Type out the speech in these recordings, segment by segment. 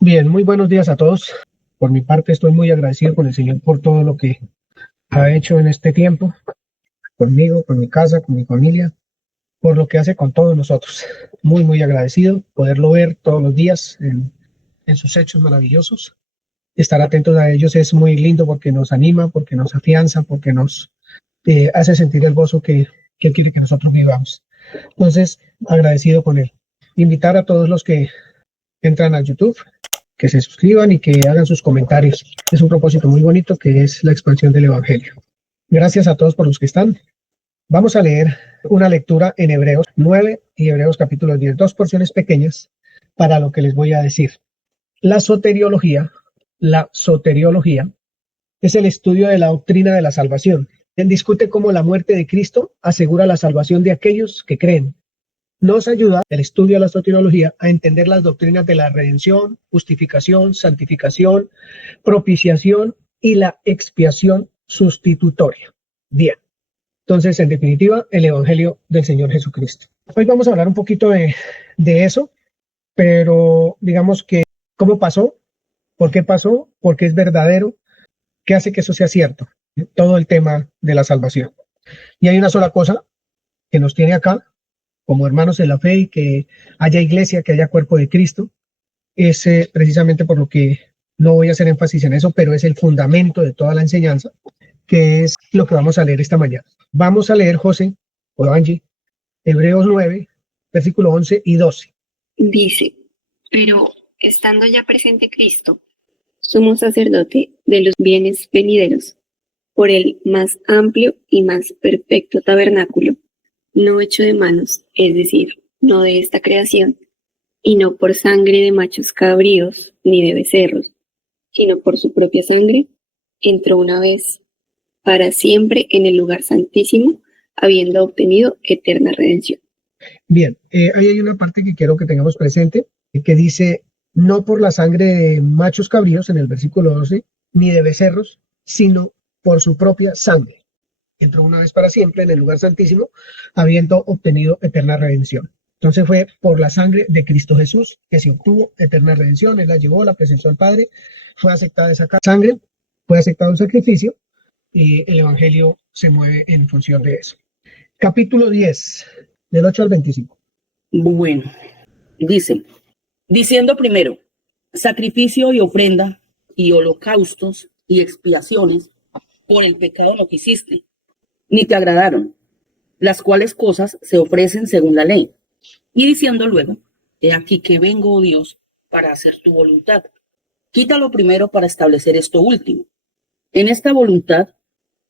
Bien, muy buenos días a todos. Por mi parte, estoy muy agradecido con el Señor por todo lo que ha hecho en este tiempo, conmigo, con mi casa, con mi familia, por lo que hace con todos nosotros. Muy, muy agradecido poderlo ver todos los días en sus hechos maravillosos. Estar atentos a ellos es muy lindo porque nos anima, porque nos afianza, porque nos hace sentir el gozo que Él quiere que nosotros vivamos. Entonces, agradecido con Él. Invitar a todos los que entran a YouTube que se suscriban y que hagan sus comentarios. Es un propósito muy bonito que es la expansión del Evangelio. Gracias a todos por los que están. Vamos a leer una lectura en Hebreos 9 y Hebreos capítulo 10, dos porciones pequeñas para lo que les voy a decir. La soteriología es el estudio de la doctrina de la salvación. Él discute cómo la muerte de Cristo asegura la salvación de aquellos que creen. Nos ayuda el estudio de la soteriología a entender las doctrinas de la redención, justificación, santificación, propiciación y la expiación sustitutoria. Bien, entonces, en definitiva, el Evangelio del Señor Jesucristo. Hoy vamos a hablar un poquito de eso, pero digamos que cómo pasó, por qué es verdadero, qué hace que eso sea cierto, todo el tema de la salvación. Y hay una sola cosa que nos tiene acá, como hermanos en la fe, y que haya iglesia, que haya cuerpo de Cristo, es precisamente por lo que no voy a hacer énfasis en eso, pero es el fundamento de toda la enseñanza, que es lo que vamos a leer esta mañana. Vamos a leer, José o Angie, Hebreos 9, versículo 11 y 12. Dice, pero estando ya presente Cristo, somos sacerdote de los bienes venideros, por el más amplio y más perfecto tabernáculo, no hecho de manos, es decir, no de esta creación, y no por sangre de machos cabríos ni de becerros, sino por su propia sangre, entró una vez para siempre en el lugar santísimo, habiendo obtenido eterna redención. Bien, ahí hay una parte que quiero que tengamos presente, que dice, no por la sangre de machos cabríos, en el versículo 12, ni de becerros, sino por su propia sangre. Entró una vez para siempre en el lugar santísimo, habiendo obtenido eterna redención. Entonces fue por la sangre de Cristo Jesús que se obtuvo eterna redención. Él la llevó, la presentó al Padre, fue aceptada esa sangre, fue aceptado un sacrificio y el Evangelio se mueve en función de eso. Capítulo 10, del 8 al 25. Bueno, dice, diciendo primero, sacrificio y ofrenda y holocaustos y expiaciones por el pecado no quisiste, ni te agradaron, las cuales cosas se ofrecen según la ley. Y diciendo luego, he aquí que vengo, oh Dios, para hacer tu voluntad. Quítalo primero para establecer esto último. En esta voluntad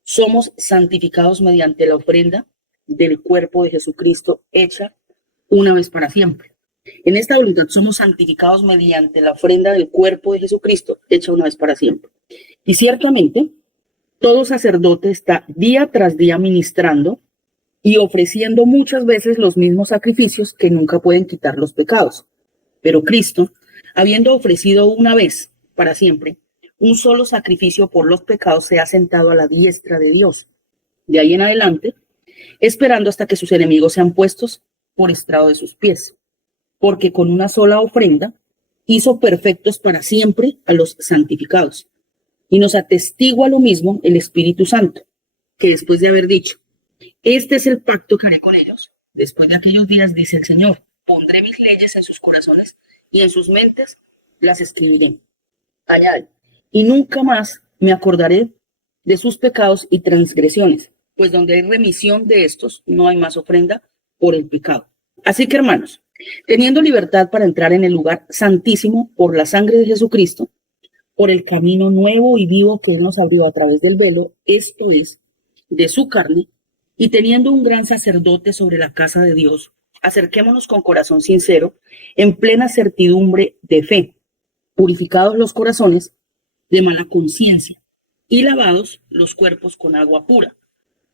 somos santificados mediante la ofrenda del cuerpo de Jesucristo hecha una vez para siempre. En esta voluntad somos santificados mediante la ofrenda del cuerpo de Jesucristo hecha una vez para siempre. Y ciertamente, todo sacerdote está día tras día ministrando y ofreciendo muchas veces los mismos sacrificios que nunca pueden quitar los pecados. Pero Cristo, habiendo ofrecido una vez para siempre un solo sacrificio por los pecados, se ha sentado a la diestra de Dios. De ahí en adelante, esperando hasta que sus enemigos sean puestos por estrado de sus pies. Porque con una sola ofrenda hizo perfectos para siempre a los santificados. Y nos atestigua lo mismo el Espíritu Santo, que después de haber dicho, este es el pacto que haré con ellos. Después de aquellos días, dice el Señor, pondré mis leyes en sus corazones y en sus mentes las escribiré. Añade, y nunca más me acordaré de sus pecados y transgresiones, pues donde hay remisión de estos, no hay más ofrenda por el pecado. Así que, hermanos, teniendo libertad para entrar en el lugar santísimo por la sangre de Jesucristo, por el camino nuevo y vivo que Él nos abrió a través del velo, esto es, de su carne, y teniendo un gran sacerdote sobre la casa de Dios, acerquémonos con corazón sincero, en plena certidumbre de fe, purificados los corazones de mala conciencia y lavados los cuerpos con agua pura.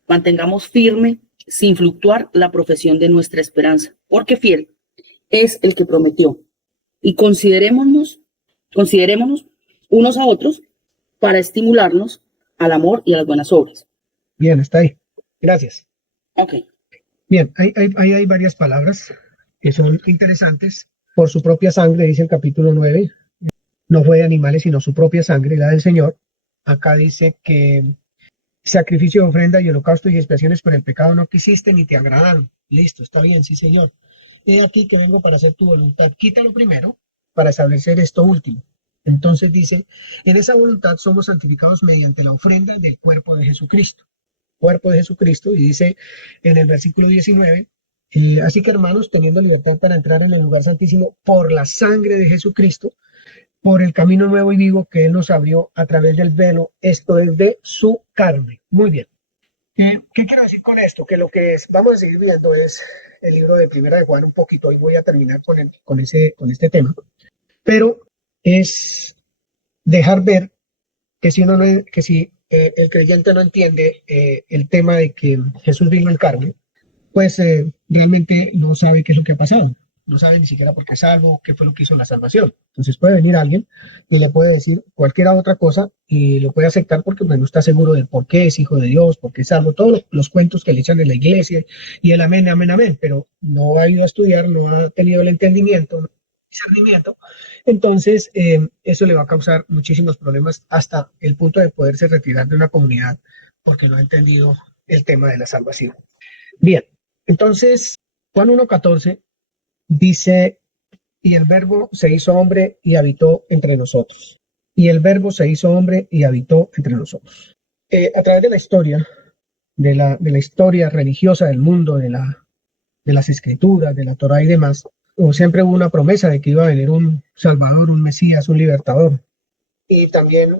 Mantengamos firme, sin fluctuar, la profesión de nuestra esperanza, porque fiel es el que prometió. Y considerémonos unos a otros para estimularnos al amor y a las buenas obras. Bien, está ahí. Gracias. Ok. Bien, hay varias palabras que son interesantes. Por su propia sangre, dice el capítulo 9, no fue de animales, sino su propia sangre, la del Señor. Acá dice que sacrificio, ofrenda y holocausto y expiaciones por el pecado no quisiste ni te agradaron. Listo, está bien, sí, Señor. He aquí que vengo para hacer tu voluntad. Quítalo primero para establecer esto último. Entonces dice, en esa voluntad somos santificados mediante la ofrenda del cuerpo de Jesucristo. Cuerpo de Jesucristo, y dice en el versículo 19, así que hermanos, teniendo libertad para entrar en el lugar santísimo por la sangre de Jesucristo, por el camino nuevo y vivo que Él nos abrió a través del velo, esto es de su carne. Muy bien. ¿Qué quiero decir con esto? Que lo que vamos a seguir viendo es el libro de Primera de Juan un poquito, y voy a terminar con este tema, pero es dejar ver que si, el creyente no entiende el tema de que Jesús vino en carne, pues realmente no sabe qué es lo que ha pasado. No sabe ni siquiera por qué es salvo, qué fue lo que hizo la salvación. Entonces puede venir alguien y le puede decir cualquier otra cosa y lo puede aceptar porque pues, no está seguro del por qué es hijo de Dios, por qué es salvo, todos los cuentos que le echan en la iglesia y el amén, amén, amén, pero no ha ido a estudiar, no ha tenido el entendimiento, no discernimiento. Entonces eso le va a causar muchísimos problemas hasta el punto de poderse retirar de una comunidad porque no ha entendido el tema de la salvación. Bien, entonces Juan 1:14 dice, y el verbo se hizo hombre y habitó entre nosotros. Y el verbo se hizo hombre y habitó entre nosotros. A través de la historia, de la historia religiosa del mundo, de las escrituras, de la Torá y demás, siempre hubo una promesa de que iba a venir un Salvador, un Mesías, un Libertador. Y también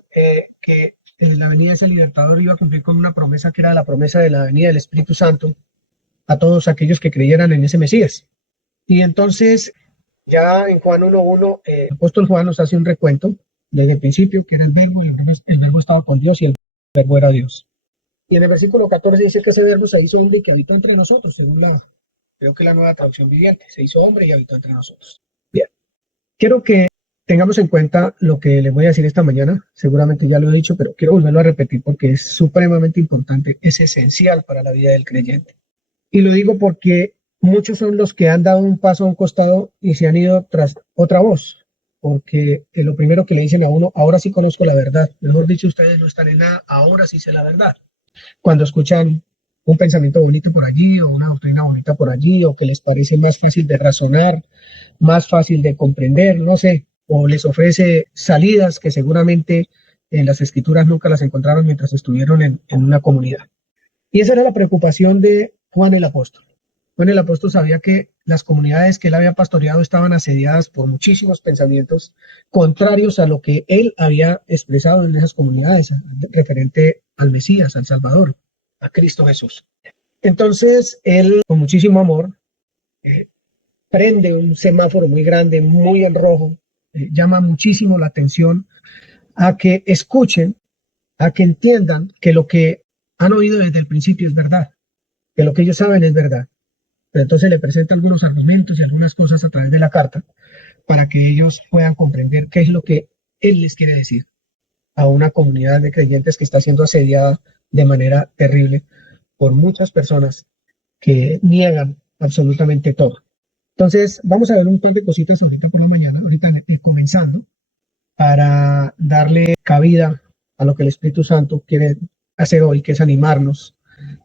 que la venida de ese Libertador iba a cumplir con una promesa que era la promesa de la venida del Espíritu Santo a todos aquellos que creyeran en ese Mesías. Y entonces, ya en Juan 1:1, el apóstol Juan nos hace un recuento desde el principio, que era el verbo, y el verbo estaba con Dios y el verbo era Dios. Y en el versículo 14 dice que ese verbo se hizo hombre y que habitó entre nosotros, según creo que la nueva traducción viviente, se hizo hombre y habitó entre nosotros. Bien, quiero que tengamos en cuenta lo que les voy a decir esta mañana, seguramente ya lo he dicho, pero quiero volverlo a repetir porque es supremamente importante, es esencial para la vida del creyente. Y lo digo porque muchos son los que han dado un paso a un costado y se han ido tras otra voz, porque lo primero que le dicen a uno, ahora sí conozco la verdad, mejor dicho, ustedes no están en nada, ahora sí sé la verdad. Cuando escuchan un pensamiento bonito por allí o una doctrina bonita por allí o que les parece más fácil de razonar, más fácil de comprender, no sé, o les ofrece salidas que seguramente en las escrituras nunca las encontraron mientras estuvieron en una comunidad. Y esa era la preocupación de Juan el apóstol. Juan el apóstol sabía que las comunidades que él había pastoreado estaban asediadas por muchísimos pensamientos contrarios a lo que él había expresado en esas comunidades, referente al Mesías, al Salvador, a Cristo Jesús. Entonces, él, con muchísimo amor, prende un semáforo muy grande, muy en rojo, llama muchísimo la atención a que escuchen, a que entiendan que lo que han oído desde el principio es verdad, que lo que ellos saben es verdad. Pero entonces le presenta algunos argumentos y algunas cosas a través de la carta para que ellos puedan comprender qué es lo que él les quiere decir a una comunidad de creyentes que está siendo asediada de manera terrible por muchas personas que niegan absolutamente todo. Entonces, vamos a ver un par de cositas ahorita por la mañana, ahorita comenzando, para darle cabida a lo que el Espíritu Santo quiere hacer hoy, que es animarnos,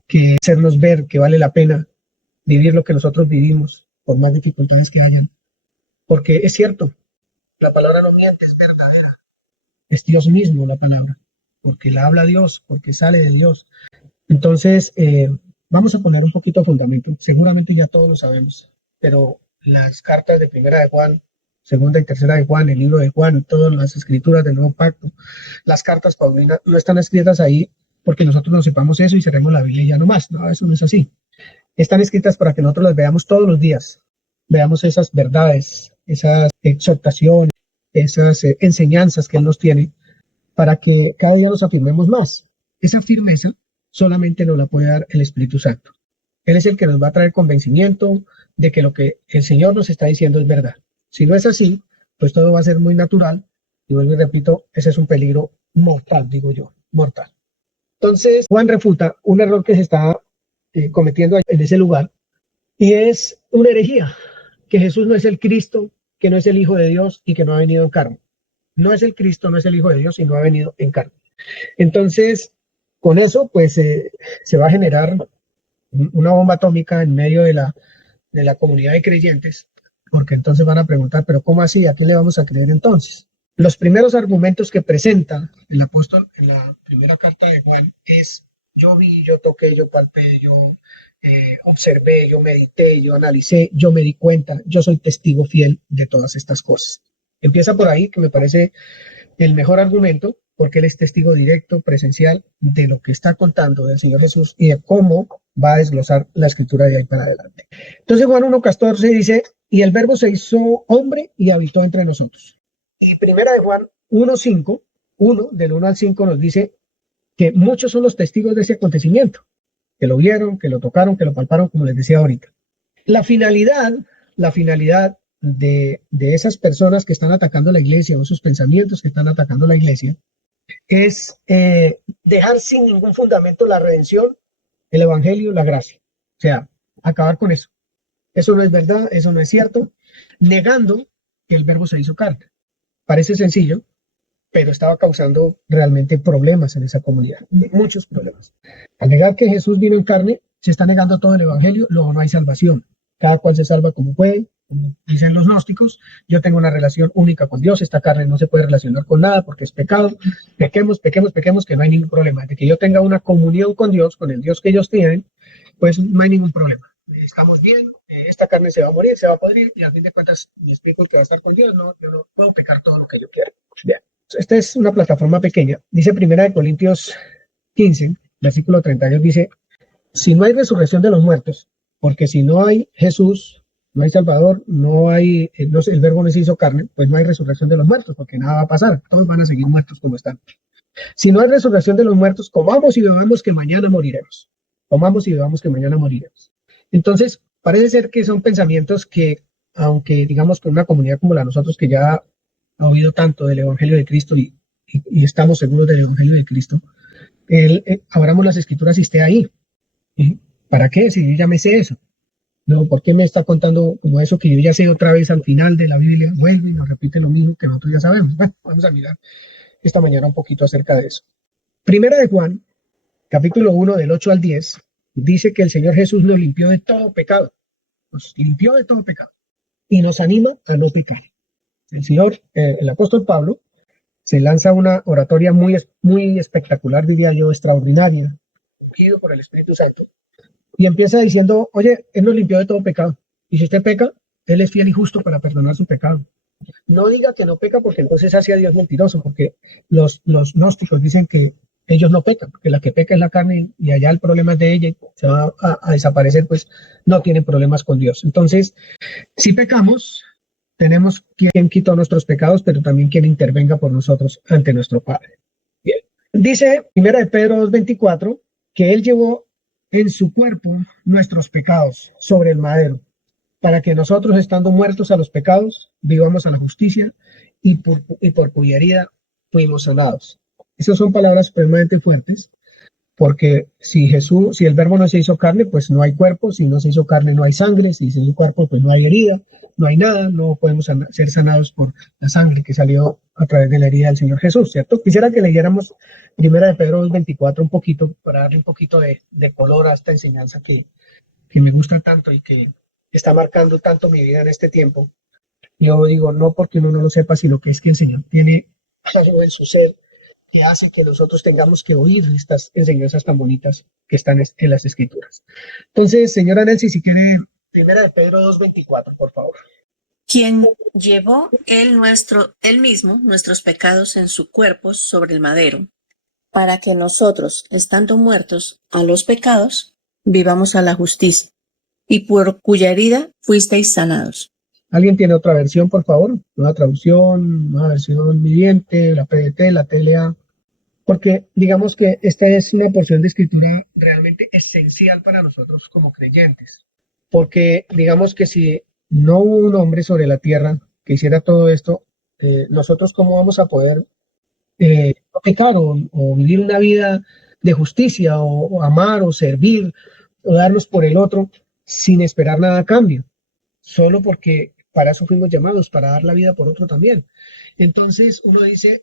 que hacernos ver que vale la pena vivir lo que nosotros vivimos, por más dificultades que hayan. Porque es cierto, la palabra no miente, es verdadera. Es Dios mismo la palabra, porque la habla Dios, porque sale de Dios. Entonces, vamos a poner un poquito de fundamento. Seguramente ya todos lo sabemos, pero las cartas de Primera de Juan, Segunda y Tercera de Juan, el libro de Juan, todas las escrituras del Nuevo Pacto, las cartas paulinas, no están escritas ahí porque nosotros no sepamos eso y cerremos la Biblia y ya no más. No, eso no es así. Están escritas para que nosotros las veamos todos los días, veamos esas verdades, esas exhortaciones, esas enseñanzas que Él nos tiene, para que cada día nos afirmemos más. Esa firmeza solamente nos la puede dar el Espíritu Santo. Él es el que nos va a traer convencimiento de que lo que el Señor nos está diciendo es verdad. Si no es así, pues todo va a ser muy natural, y vuelvo y repito, ese es un peligro mortal, digo yo, mortal. Entonces, Juan refuta un error que se está cometiendo en ese lugar, y es una herejía, que Jesús no es el Cristo, que no es el Hijo de Dios y que no ha venido en carne. no es el Cristo, no es el Hijo de Dios, sino ha venido en carne. Entonces, con eso, pues se va a generar una bomba atómica en medio de la comunidad de creyentes, porque entonces van a preguntar, pero ¿cómo así? ¿A qué le vamos a creer entonces? Los primeros argumentos que presenta el apóstol en la primera carta de Juan es: yo vi, yo toqué, yo palpé, yo observé, yo medité, yo analicé, yo me di cuenta, yo soy testigo fiel de todas estas cosas. Empieza por ahí, que me parece el mejor argumento, porque él es testigo directo, presencial, de lo que está contando del Señor Jesús y de cómo va a desglosar la escritura de ahí para adelante. Entonces Juan 1:14 dice: y el verbo se hizo hombre y habitó entre nosotros. Y primera de Juan 1:5, del 1 al 5 nos dice que muchos son los testigos de ese acontecimiento, que lo vieron, que lo tocaron, que lo palparon, como les decía ahorita. La finalidad de esas personas que están atacando la iglesia, o esos pensamientos que están atacando la iglesia, es dejar sin ningún fundamento la redención, el evangelio, la gracia. O sea, acabar con eso. Eso no es verdad, eso no es cierto, negando que el verbo se hizo carne. Parece sencillo, pero estaba causando realmente problemas en esa comunidad, muchos problemas. Al negar que Jesús vino en carne, se está negando todo el evangelio, luego no hay salvación. Cada cual se salva como puede, como dicen los gnósticos. Yo tengo una relación única con Dios, esta carne no se puede relacionar con nada porque es pecado. Pequemos, que no hay ningún problema. De que yo tenga una comunión con Dios, con el Dios que ellos tienen, pues no hay ningún problema. Estamos bien, esta carne se va a morir, se va a podrir, y al fin de cuentas me explico que va a estar con Dios. No, yo no puedo pecar todo lo que yo quiera. Bien. Esta es una plataforma pequeña. Dice 1 Corintios 15, versículo 32, dice: si no hay resurrección de los muertos, porque si no hay Jesús, no hay Salvador, no hay, el verbo no se hizo carne, pues no hay resurrección de los muertos, porque nada va a pasar, todos van a seguir muertos como están. Si no hay resurrección de los muertos, comamos y bebamos que mañana moriremos. Comamos y bebamos que mañana moriremos. Entonces, parece ser que son pensamientos que, aunque digamos que una comunidad como la de nosotros, que ya ha oído tanto del Evangelio de Cristo y estamos seguros del Evangelio de Cristo, abramos las escrituras y esté ahí. ¿Para qué? Si yo ya me sé eso. No, ¿por qué me está contando como eso que yo ya sé otra vez al final de la Biblia? Vuelve y nos repite lo mismo que nosotros ya sabemos. Bueno, vamos a mirar esta mañana un poquito acerca de eso. Primera de Juan, capítulo 1, del 8 al 10, dice que el Señor Jesús nos limpió de todo pecado. Nos limpió de todo pecado. Y nos anima a no pecar. El Señor, el apóstol Pablo, se lanza una oratoria muy, muy espectacular, diría yo, extraordinaria, ungido por el Espíritu Santo, y empieza diciendo: oye, Él nos limpió de todo pecado, y si usted peca, Él es fiel y justo para perdonar su pecado. No diga que no peca, porque entonces hace a Dios mentiroso, porque los gnósticos dicen que ellos no pecan, porque la que peca es la carne, y allá el problema es de ella, y se va a desaparecer, pues no tienen problemas con Dios. Entonces, si pecamos, tenemos quien quitó nuestros pecados, pero también quien intervenga por nosotros ante nuestro Padre. Bien. Dice 1 Pedro 2:24 que Él llevó en su cuerpo nuestros pecados sobre el madero, para que nosotros, estando muertos a los pecados, vivamos a la justicia, y por cuya herida fuimos sanados. Esas son palabras supremamente fuertes, porque si el verbo no se hizo carne, pues no hay cuerpo. Si no se hizo carne, no hay sangre. Si se hizo cuerpo, pues no hay herida, no hay nada. No podemos ser sanados por la sangre que salió a través de la herida del Señor Jesús, ¿cierto? Quisiera que leyéramos 1 Pedro 2:24 un poquito, para darle un poquito de color a esta enseñanza que me gusta tanto y que está marcando tanto mi vida en este tiempo. Yo digo, no porque uno no lo sepa, sino que es que el Señor tiene algo en su ser que hace que nosotros tengamos que oír estas enseñanzas tan bonitas que están en las Escrituras. Entonces, señora Nancy, si quiere, 1 Pedro 2:24, por favor. Quien llevó él mismo nuestros pecados en su cuerpo sobre el madero, para que nosotros, estando muertos a los pecados, vivamos a la justicia, y por cuya herida fuisteis sanados. ¿Alguien tiene otra versión, por favor? Nueva traducción, nueva versión viviente, la PDT, la TLA. Porque digamos que esta es una porción de escritura realmente esencial para nosotros como creyentes. Porque digamos que si no hubo un hombre sobre la tierra que hiciera todo esto, nosotros cómo vamos a poder pecar o vivir una vida de justicia, o amar o servir o darnos por el otro sin esperar nada a cambio. Solo porque Para eso fuimos llamados, para dar la vida por otro también. Entonces uno dice,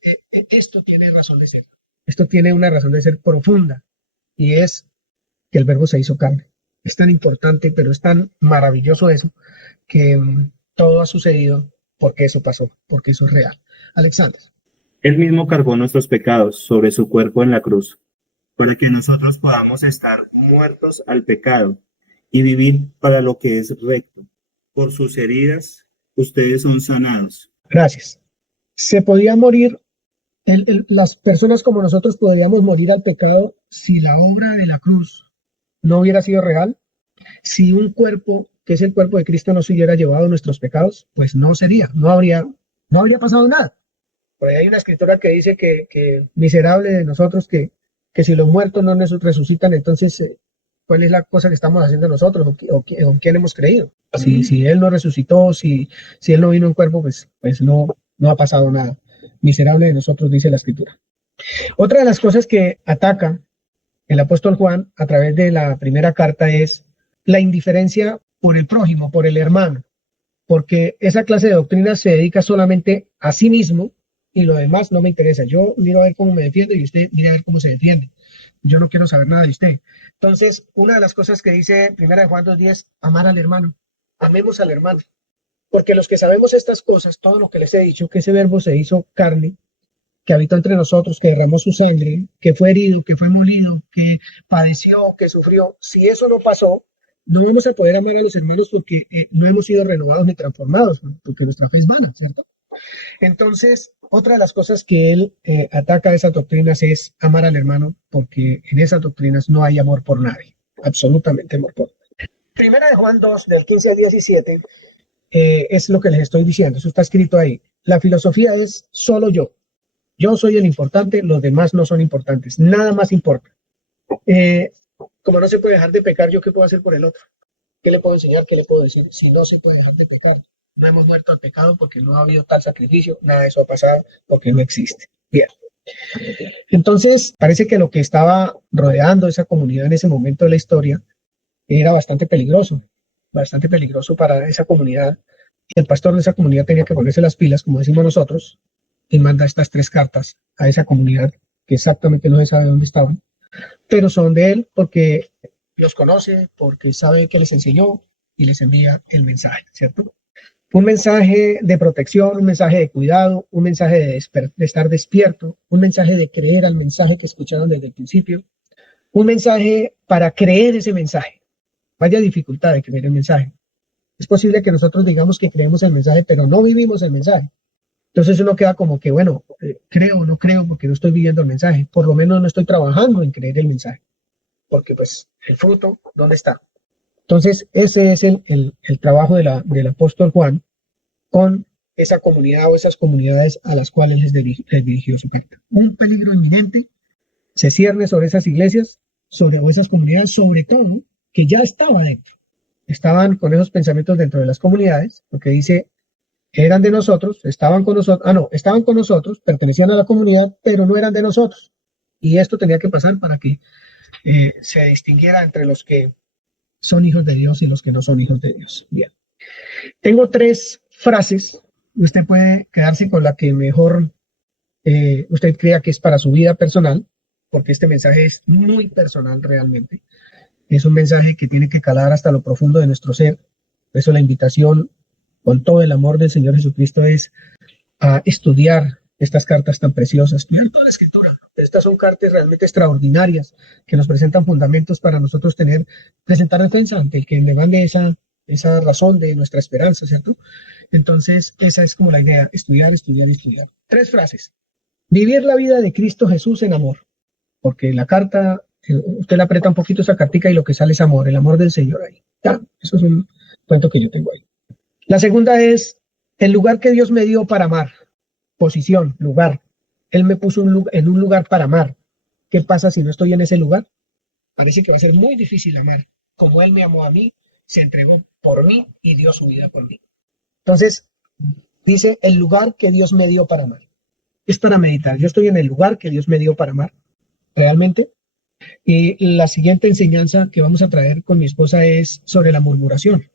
esto tiene razón de ser. Esto tiene una razón de ser profunda y es que el verbo se hizo carne. Es tan importante, pero es tan maravilloso eso que todo ha sucedido porque eso pasó, porque eso es real. Alexander. Él mismo cargó nuestros pecados sobre su cuerpo en la cruz, para que nosotros podamos estar muertos al pecado y vivir para lo que es recto. Por sus heridas, ustedes son sanados. Gracias. Se podía morir, las personas como nosotros podríamos morir al pecado si la obra de la cruz no hubiera sido real. Si un cuerpo, que es el cuerpo de Cristo, no se hubiera llevado nuestros pecados, pues no sería, no habría pasado nada. Por ahí hay una escritora que dice que miserable de nosotros que si los muertos no nos resucitan, entonces, ¿cuál es la cosa que estamos haciendo nosotros o quién hemos creído? Si Él no resucitó, si Él no vino en cuerpo, pues no ha pasado nada. Miserable de nosotros, dice la escritura. Otra de las cosas que ataca el apóstol Juan a través de la primera carta es la indiferencia por el prójimo, por el hermano, porque esa clase de doctrina se dedica solamente a sí mismo y lo demás no me interesa. Yo miro a ver cómo me defiendo y usted mira a ver cómo se defiende. Yo no quiero saber nada de usted. Entonces, una de las cosas que dice 1 Juan 2:10, amar al hermano. Amemos al hermano. Porque los que sabemos estas cosas, todo lo que les he dicho, que ese verbo se hizo carne, que habitó entre nosotros, que derramó su sangre, que fue herido, que fue molido, que padeció, que sufrió, si eso no pasó, no vamos a poder amar a los hermanos porque no hemos sido renovados ni transformados, porque nuestra fe es vana, ¿cierto? Entonces, otra de las cosas que él ataca a esas doctrinas es amar al hermano, porque en esas doctrinas no hay amor por nadie, absolutamente amor por nadie. Primera de Juan 2, del 15 al 17, es lo que les estoy diciendo, eso está escrito ahí. La filosofía es solo yo. Yo soy el importante, los demás no son importantes, nada más importa. Como no se puede dejar de pecar, ¿yo qué puedo hacer por el otro? ¿Qué le puedo enseñar? ¿Qué le puedo decir? Si no se puede dejar de pecar, no hemos muerto al pecado porque no ha habido tal sacrificio, nada de eso ha pasado porque no existe. Bien. Entonces, parece que lo que estaba rodeando esa comunidad en ese momento de la historia era bastante peligroso para esa comunidad. Y el pastor de esa comunidad tenía que ponerse las pilas, como decimos nosotros, y manda estas 3 cartas a esa comunidad que exactamente no se sabe dónde estaban, pero son de él porque los conoce, porque sabe que les enseñó y les envía el mensaje, ¿cierto? Un mensaje de protección, un mensaje de cuidado, un mensaje de estar despierto, un mensaje de creer al mensaje que escucharon desde el principio, un mensaje para creer ese mensaje. Vaya dificultad de creer el mensaje. Es posible que nosotros digamos que creemos el mensaje, pero no vivimos el mensaje. Entonces uno queda como que, bueno, creo o no creo porque no estoy viviendo el mensaje. Por lo menos no estoy trabajando en creer el mensaje. Porque pues el fruto, ¿dónde está? Entonces ese es el trabajo del apóstol Juan con esa comunidad o esas comunidades a las cuales les dirigió su carta. Un peligro inminente se cierne sobre esas iglesias, sobre esas comunidades, sobre todo que ya estaba dentro. Estaban con esos pensamientos dentro de las comunidades, porque dice, eran de nosotros, estaban con nosotros, pertenecían a la comunidad, pero no eran de nosotros. Y esto tenía que pasar para que se distinguiera entre los que son hijos de Dios y los que no son hijos de Dios. Bien. Tengo 3 frases. Usted puede quedarse con la que mejor usted crea que es para su vida personal, porque este mensaje es muy personal realmente. Es un mensaje que tiene que calar hasta lo profundo de nuestro ser. Por eso la invitación con todo el amor del Señor Jesucristo es a estudiar estas cartas tan preciosas, estudiar toda la escritura. Estas son cartas realmente extraordinarias que nos presentan fundamentos para nosotros presentar defensa ante el que demande esa razón de nuestra esperanza, ¿cierto? Entonces, esa es como la idea, estudiar. 3 frases. Vivir la vida de Cristo Jesús en amor, porque la carta, usted le aprieta un poquito esa cartica y lo que sale es amor, el amor del Señor ahí. Ya, eso es un cuento que yo tengo ahí. La segunda es el lugar que Dios me dio para amar. Posición, lugar. Él me puso en un lugar para amar. ¿Qué pasa si no estoy en ese lugar? Parece que va a ser muy difícil amar. Como Él me amó a mí, se entregó por mí y dio su vida por mí. Entonces, dice el lugar que Dios me dio para amar. Es para meditar. Yo estoy en el lugar que Dios me dio para amar, realmente. Y la siguiente enseñanza que vamos a traer con mi esposa es sobre la murmuración.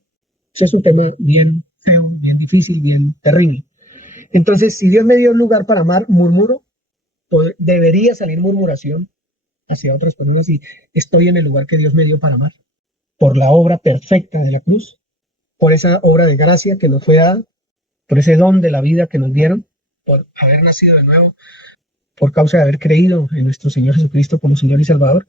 Ese es un tema bien feo, bien difícil, bien terrible. Entonces, si Dios me dio un lugar para amar, murmuro, debería salir murmuración hacia otras personas y estoy en el lugar que Dios me dio para amar, por la obra perfecta de la cruz, por esa obra de gracia que nos fue dada, por ese don de la vida que nos dieron, por haber nacido de nuevo, por causa de haber creído en nuestro Señor Jesucristo como Señor y Salvador.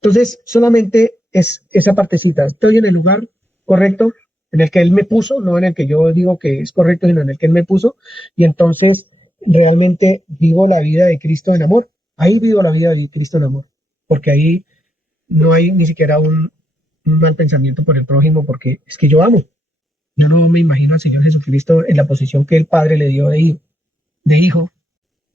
Entonces, solamente es esa partecita. Estoy en el lugar correcto en el que Él me puso, no en el que yo digo que es correcto, sino en el que Él me puso. Y entonces realmente vivo la vida de Cristo en amor. Ahí vivo la vida de Cristo en amor. Porque ahí no hay ni siquiera un mal pensamiento por el prójimo, porque es que yo amo. Yo no me imagino al Señor Jesucristo en la posición que el Padre le dio de hijo,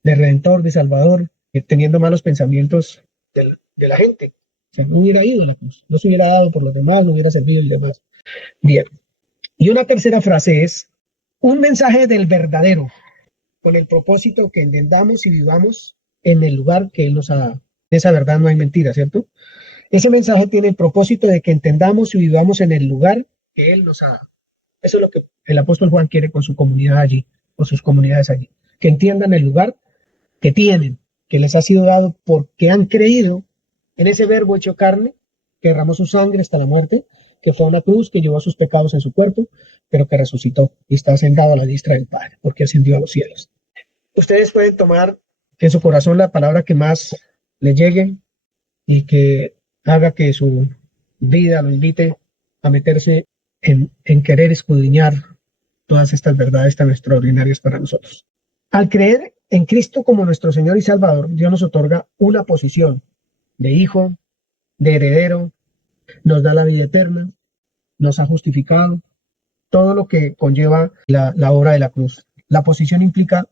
de redentor, de salvador, teniendo malos pensamientos de la gente. O sea, no hubiera ido a la cruz, no se hubiera dado por los demás, no hubiera servido y demás. Bien. Y una tercera frase es un mensaje del verdadero, con el propósito que entendamos y vivamos en el lugar que Él nos ha dado. En esa verdad no hay mentira, ¿cierto? Ese mensaje tiene el propósito de que entendamos y vivamos en el lugar que Él nos ha dado. Eso es lo que el apóstol Juan quiere con su comunidad allí, con sus comunidades allí. Que entiendan el lugar que tienen, que les ha sido dado porque han creído en ese verbo hecho carne, que derramó su sangre hasta la muerte, que fue una cruz, que llevó sus pecados en su cuerpo, pero que resucitó y está sentado a la diestra del Padre, porque ascendió a los cielos. Ustedes pueden tomar en su corazón la palabra que más les llegue y que haga que su vida lo invite a meterse en querer escudriñar todas estas verdades tan extraordinarias para nosotros. Al creer en Cristo como nuestro Señor y Salvador, Dios nos otorga una posición de hijo, de heredero, nos da la vida eterna, nos ha justificado, todo lo que conlleva la obra de la cruz. La posición implica,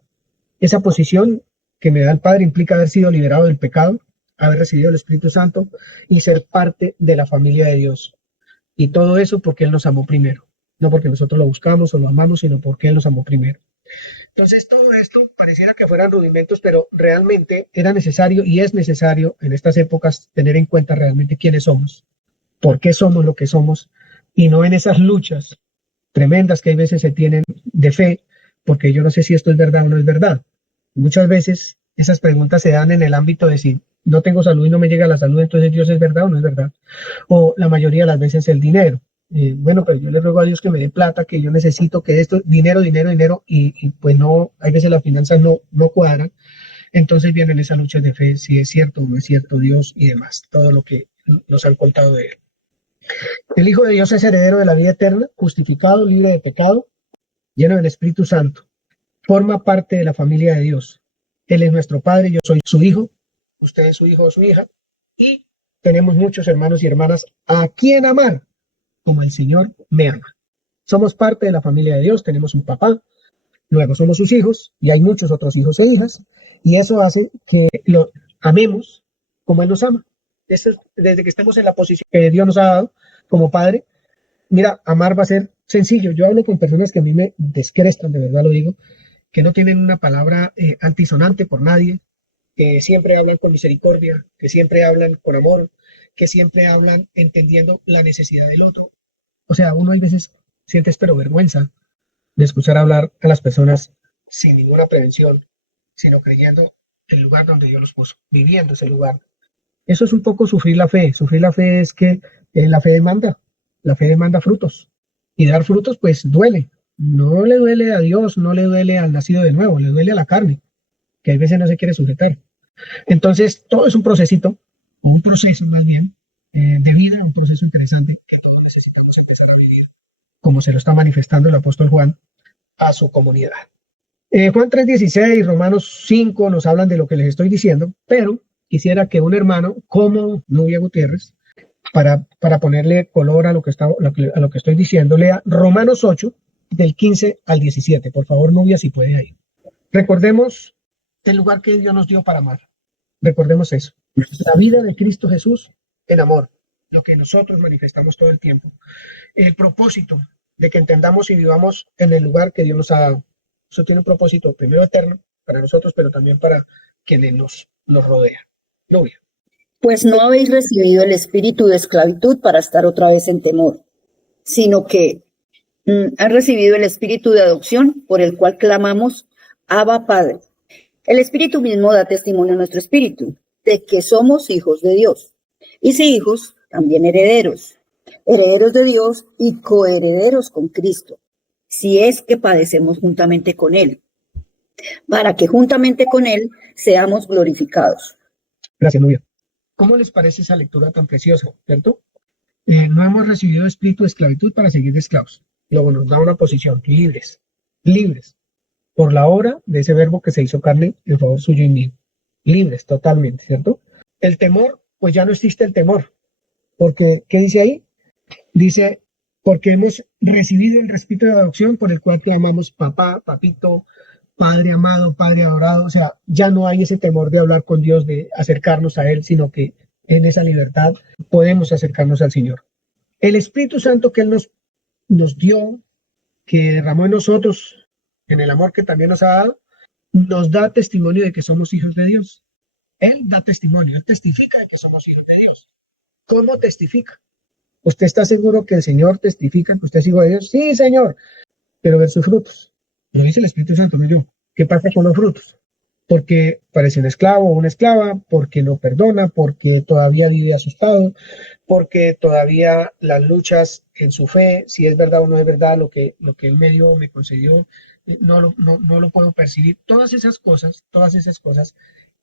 esa posición que me da el Padre implica haber sido liberado del pecado, haber recibido el Espíritu Santo y ser parte de la familia de Dios. Y todo eso porque Él nos amó primero. No porque nosotros lo buscamos o lo amamos, sino porque Él nos amó primero. Entonces todo esto pareciera que fueran rudimentos, pero realmente era necesario y es necesario en estas épocas tener en cuenta realmente quiénes somos, por qué somos lo que somos y no en esas luchas tremendas que hay veces se tienen de fe, porque yo no sé si esto es verdad o no es verdad. Muchas veces esas preguntas se dan en el ámbito de si no tengo salud y no me llega la salud, entonces Dios es verdad o no es verdad. O la mayoría de las veces el dinero. Bueno, pero yo le ruego a Dios que me dé plata, que yo necesito que esto, dinero, y pues no, hay veces las finanzas no cuadran. Entonces vienen esas luchas de fe, si es cierto o no es cierto Dios y demás, todo lo que nos han contado de Él. El Hijo de Dios es heredero de la vida eterna, justificado, libre de pecado, lleno del Espíritu Santo. Forma parte de la familia de Dios. Él es nuestro Padre, yo soy su hijo, usted es su hijo o su hija, y tenemos muchos hermanos y hermanas a quien amar, como el Señor me ama. Somos parte de la familia de Dios, tenemos un papá, luego somos sus hijos, y hay muchos otros hijos e hijas, y eso hace que lo amemos como Él nos ama. Eso es, desde que estamos en la posición que Dios nos ha dado como Padre, mira, amar va a ser sencillo. Yo hablo con personas que a mí me descrestan, de verdad lo digo, que no tienen una palabra altisonante por nadie, que siempre hablan con misericordia, que siempre hablan con amor, que siempre hablan entendiendo la necesidad del otro. O sea, uno hay veces sientes pero vergüenza de escuchar hablar a las personas sin ninguna prevención, sino creyendo el lugar donde Dios los puso, viviendo ese lugar. Eso es un poco sufrir la fe. Sufrir la fe es que la fe demanda frutos. Y dar frutos pues duele. No le duele a Dios, no le duele al nacido de nuevo, le duele a la carne, que a veces no se quiere sujetar. Entonces, todo es un procesito, o un proceso más bien, de vida, un proceso interesante que todos necesitamos empezar a vivir, como se lo está manifestando el apóstol Juan a su comunidad. Juan 3:16, Romanos 5 nos hablan de lo que les estoy diciendo, pero quisiera que un hermano como Nubia Gutiérrez, para ponerle color a lo que estoy diciendo, lea Romanos 8, del 15 al 17. Por favor, Nubia, si puede ahí. Recordemos el lugar que Dios nos dio para amar. Recordemos eso. La vida de Cristo Jesús en amor. Lo que nosotros manifestamos todo el tiempo. El propósito de que entendamos y vivamos en el lugar que Dios nos ha dado. Eso tiene un propósito primero eterno para nosotros, pero también para quienes nos rodea. Nubia. Pues no habéis recibido el espíritu de esclavitud para estar otra vez en temor, sino que han recibido el espíritu de adopción por el cual clamamos, Abba Padre. El espíritu mismo da testimonio a nuestro espíritu de que somos hijos de Dios. Y si hijos, también herederos, herederos de Dios y coherederos con Cristo, si es que padecemos juntamente con Él, para que juntamente con Él seamos glorificados. Gracias, Nubia. ¿Cómo les parece esa lectura tan preciosa, cierto? No hemos recibido espíritu de esclavitud para seguir de esclavos. Luego nos da una posición, libres, libres, por la obra de ese verbo que se hizo carne en favor suyo y mío. Libres, totalmente, ¿cierto? El temor, pues ya no existe el temor. Porque, ¿qué dice ahí? Dice, porque hemos recibido el espíritu de adopción por el cual clamamos papá, papito, Padre amado, Padre adorado. O sea, ya no hay ese temor de hablar con Dios, de acercarnos a Él, sino que en esa libertad podemos acercarnos al Señor. El Espíritu Santo que Él nos dio, que derramó en nosotros, en el amor que también nos ha dado, nos da testimonio de que somos hijos de Dios. Él da testimonio, Él testifica de que somos hijos de Dios. ¿Cómo testifica? ¿Usted está seguro que el Señor testifica que usted es hijo de Dios? Sí, Señor, pero ver sus frutos. Lo dice el Espíritu Santo, no yo. ¿Qué pasa con los frutos? Porque parece un esclavo o una esclava, porque no perdona, porque todavía vive asustado, porque todavía las luchas en su fe, si es verdad o no es verdad, lo que Él me dio, me concedió, no lo puedo percibir. Todas esas cosas,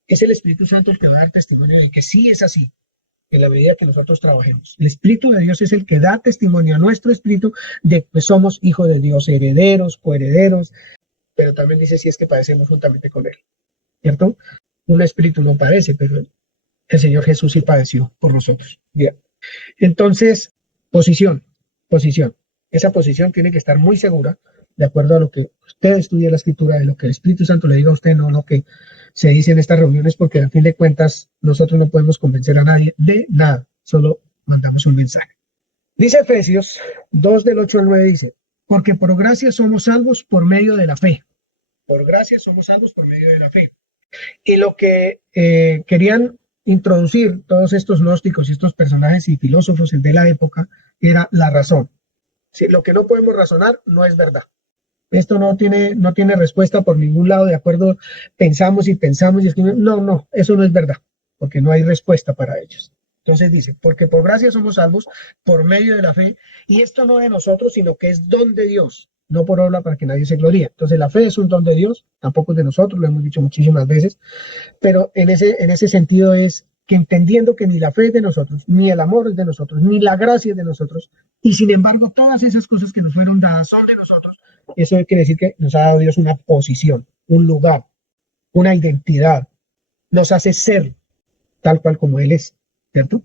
es el Espíritu Santo el que va a dar testimonio de que sí es así, en la medida que nosotros trabajemos. El Espíritu de Dios es el que da testimonio a nuestro espíritu de que somos hijos de Dios, herederos, coherederos, pero también dice si es que padecemos juntamente con Él, ¿cierto? Un espíritu no padece, pero el Señor Jesús sí padeció por nosotros. Bien. Entonces, posición. Esa posición tiene que estar muy segura, de acuerdo a lo que usted estudia la Escritura, de lo que el Espíritu Santo le diga a usted, no lo que se dice en estas reuniones, porque a fin de cuentas nosotros no podemos convencer a nadie de nada, solo mandamos un mensaje. Dice Efesios 2 del 8 al 9, dice, porque por gracia somos salvos por medio de la fe. Por gracia somos salvos por medio de la fe. Y lo que querían introducir todos estos gnósticos y estos personajes y filósofos de la época era la razón. Sí, lo que no podemos razonar no es verdad. Esto no tiene respuesta por ningún lado, de acuerdo, pensamos y escribimos. No, eso no es verdad, porque no hay respuesta para ellos. Entonces dice, porque por gracia somos salvos por medio de la fe, y esto no de nosotros, sino que es don de Dios, no por obra para que nadie se gloríe. Entonces la fe es un don de Dios, tampoco es de nosotros, lo hemos dicho muchísimas veces, pero en ese sentido es que entendiendo que ni la fe es de nosotros, ni el amor es de nosotros, ni la gracia es de nosotros, y sin embargo todas esas cosas que nos fueron dadas son de nosotros, eso quiere decir que nos ha dado Dios una posición, un lugar, una identidad, nos hace ser tal cual como Él es, ¿cierto?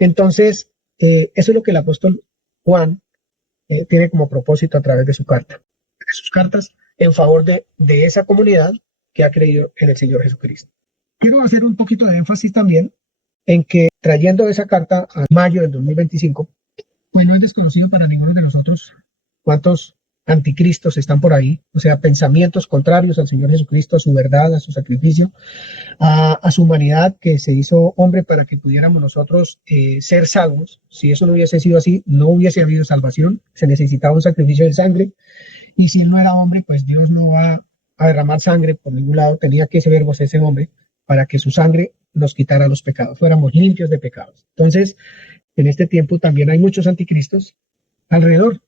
Entonces, eso es lo que el apóstol Juan tiene como propósito a través de su carta, de sus cartas en favor de esa comunidad que ha creído en el Señor Jesucristo. Quiero hacer un poquito de énfasis también en que trayendo esa carta a mayo del 2025, pues no es desconocido para ninguno de nosotros cuántos anticristos están por ahí, o sea, pensamientos contrarios al Señor Jesucristo, a su verdad, a su sacrificio, a su humanidad que se hizo hombre para que pudiéramos nosotros ser salvos. Si eso no hubiese sido así, no hubiese habido salvación, se necesitaba un sacrificio de sangre, y si Él no era hombre, pues Dios no va a derramar sangre por ningún lado, tenía que ese verbo ser ese hombre, para que su sangre nos quitara los pecados, fuéramos limpios de pecados. Entonces, en este tiempo también hay muchos anticristos alrededor.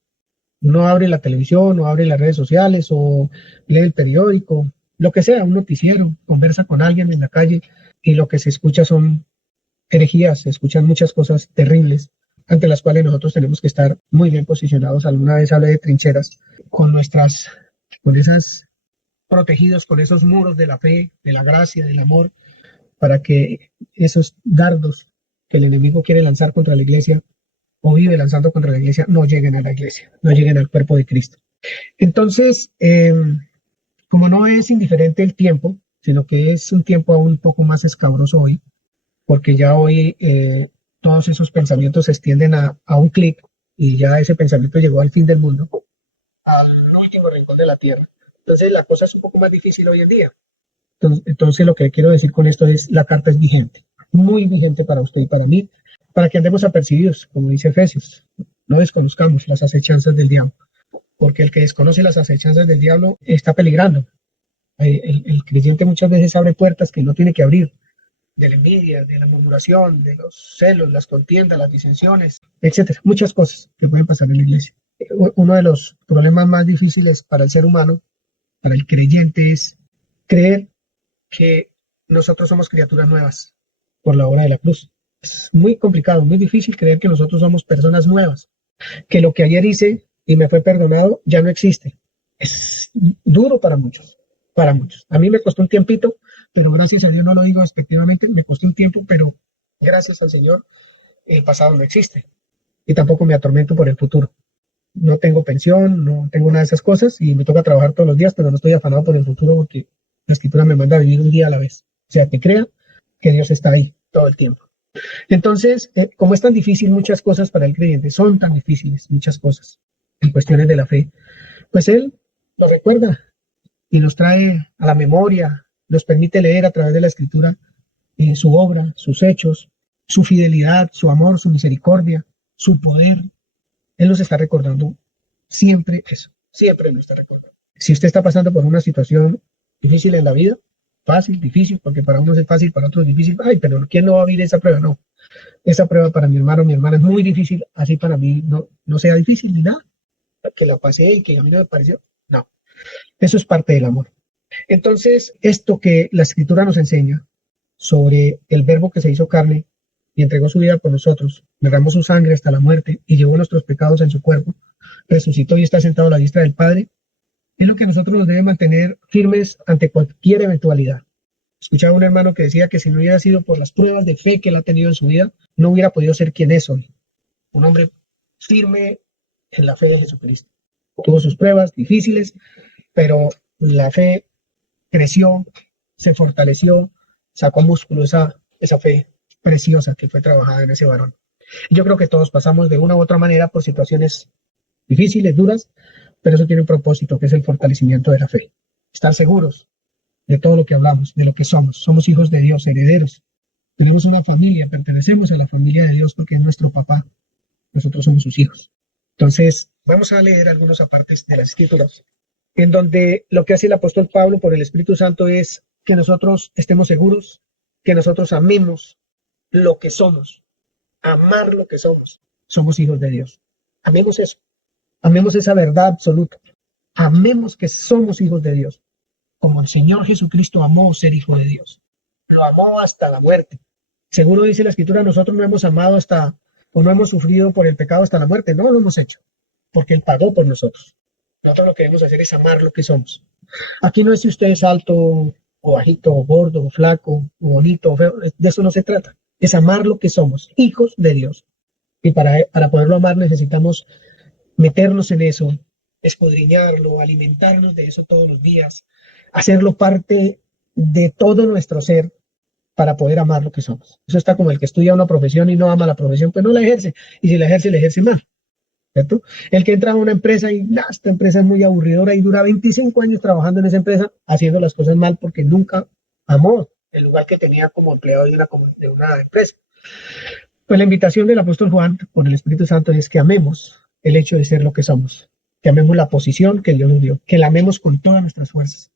Uno abre la televisión, o abre las redes sociales, o lee el periódico, lo que sea, un noticiero, conversa con alguien en la calle, y lo que se escucha son herejías, se escuchan muchas cosas terribles, ante las cuales nosotros tenemos que estar muy bien posicionados. Alguna vez hablé de trincheras, con esas protegidos con esos muros de la fe, de la gracia, del amor, para que esos dardos que el enemigo quiere lanzar contra la iglesia o vive lanzando contra la iglesia no lleguen a la iglesia, no lleguen al cuerpo de Cristo. Entonces, como no es indiferente el tiempo, sino que es un tiempo aún un poco más escabroso hoy, porque ya hoy todos esos pensamientos se extienden a un clic y ya ese pensamiento llegó al fin del mundo, al último rincón de la tierra. Entonces la cosa es un poco más difícil hoy en día. Entonces lo que quiero decir con esto es, la carta es vigente, muy vigente para usted y para mí, para que andemos apercibidos, como dice Efesios, no desconozcamos las acechanzas del diablo, porque el que desconoce las acechanzas del diablo está peligrando. El creyente muchas veces abre puertas que no tiene que abrir, de la envidia, de la murmuración, de los celos, las contiendas, las disensiones, etcétera. Muchas cosas que pueden pasar en la iglesia. Uno de los problemas más difíciles para el ser humano, para el creyente, es creer que nosotros somos criaturas nuevas por la obra de la cruz. Es muy complicado, muy difícil creer que nosotros somos personas nuevas, que lo que ayer hice y me fue perdonado ya no existe. Es duro para muchos, para muchos. A mí me costó un tiempito, pero gracias a Dios, no lo digo despectivamente, me costó un tiempo, pero gracias al Señor el pasado no existe y tampoco me atormento por el futuro. No tengo pensión, no tengo nada de esas cosas y me toca trabajar todos los días, pero no estoy afanado por el futuro porque la Escritura me manda a vivir un día a la vez. O sea, que crea que Dios está ahí todo el tiempo. Entonces, como es tan difícil muchas cosas para el creyente, son tan difíciles muchas cosas en cuestiones de la fe, pues Él nos recuerda y nos trae a la memoria, nos permite leer a través de la Escritura su obra, sus hechos, su fidelidad, su amor, su misericordia, su poder. Él nos está recordando siempre eso, siempre nos está recordando. Si usted está pasando por una situación difícil en la vida, fácil, difícil, porque para unos es fácil, para otros es difícil, ay, pero ¿quién no va a vivir esa prueba? No, esa prueba para mi hermano o mi hermana es muy difícil, así para mí no sea difícil ni nada, que la pasé y que a mí no me pareció, no, eso es parte del amor. Entonces, esto que la Escritura nos enseña sobre el Verbo que se hizo carne y entregó su vida por nosotros, derramó su sangre hasta la muerte y llevó nuestros pecados en su cuerpo, resucitó y está sentado a la diestra del Padre, es lo que a nosotros nos debe mantener firmes ante cualquier eventualidad. Escuchaba a un hermano que decía que si no hubiera sido por las pruebas de fe que él ha tenido en su vida, no hubiera podido ser quien es hoy. Un hombre firme en la fe de Jesucristo. Tuvo sus pruebas difíciles, pero la fe creció, se fortaleció, sacó músculo esa fe preciosa que fue trabajada en ese varón. Yo creo que todos pasamos de una u otra manera por situaciones difíciles, duras, pero eso tiene un propósito, que es el fortalecimiento de la fe. Estar seguros de todo lo que hablamos, de lo que somos. Somos hijos de Dios, herederos. Tenemos una familia, pertenecemos a la familia de Dios porque es nuestro papá. Nosotros somos sus hijos. Entonces, vamos a leer algunos apartes de las Escrituras, en donde lo que hace el apóstol Pablo por el Espíritu Santo es que nosotros estemos seguros, que nosotros amemos lo que somos, amar lo que somos. Somos hijos de Dios. Amemos eso. Amemos esa verdad absoluta. Amemos que somos hijos de Dios. Como el Señor Jesucristo amó ser hijo de Dios. Lo amó hasta la muerte. Seguro dice la Escritura, nosotros no hemos amado o no hemos sufrido por el pecado hasta la muerte. No lo hemos hecho, porque Él pagó por nosotros. Nosotros lo que debemos hacer es amar lo que somos. Aquí no es si usted es alto o bajito, o gordo, o flaco, o bonito, o feo. De eso no se trata. Es amar lo que somos, hijos de Dios. Y para poderlo amar necesitamos meternos en eso, escudriñarlo, alimentarnos de eso todos los días, hacerlo parte de todo nuestro ser para poder amar lo que somos. Eso está como el que estudia una profesión y no ama la profesión, pues no la ejerce, y si la ejerce mal, ¿cierto? El que entra a una empresa y esta empresa es muy aburridora y dura 25 años trabajando en esa empresa haciendo las cosas mal porque nunca amó el lugar que tenía como empleado de una empresa. Pues la invitación del apóstol Juan por el Espíritu Santo es que amemos el hecho de ser lo que somos, que amemos la posición que Dios nos dio, que la amemos con todas nuestras fuerzas,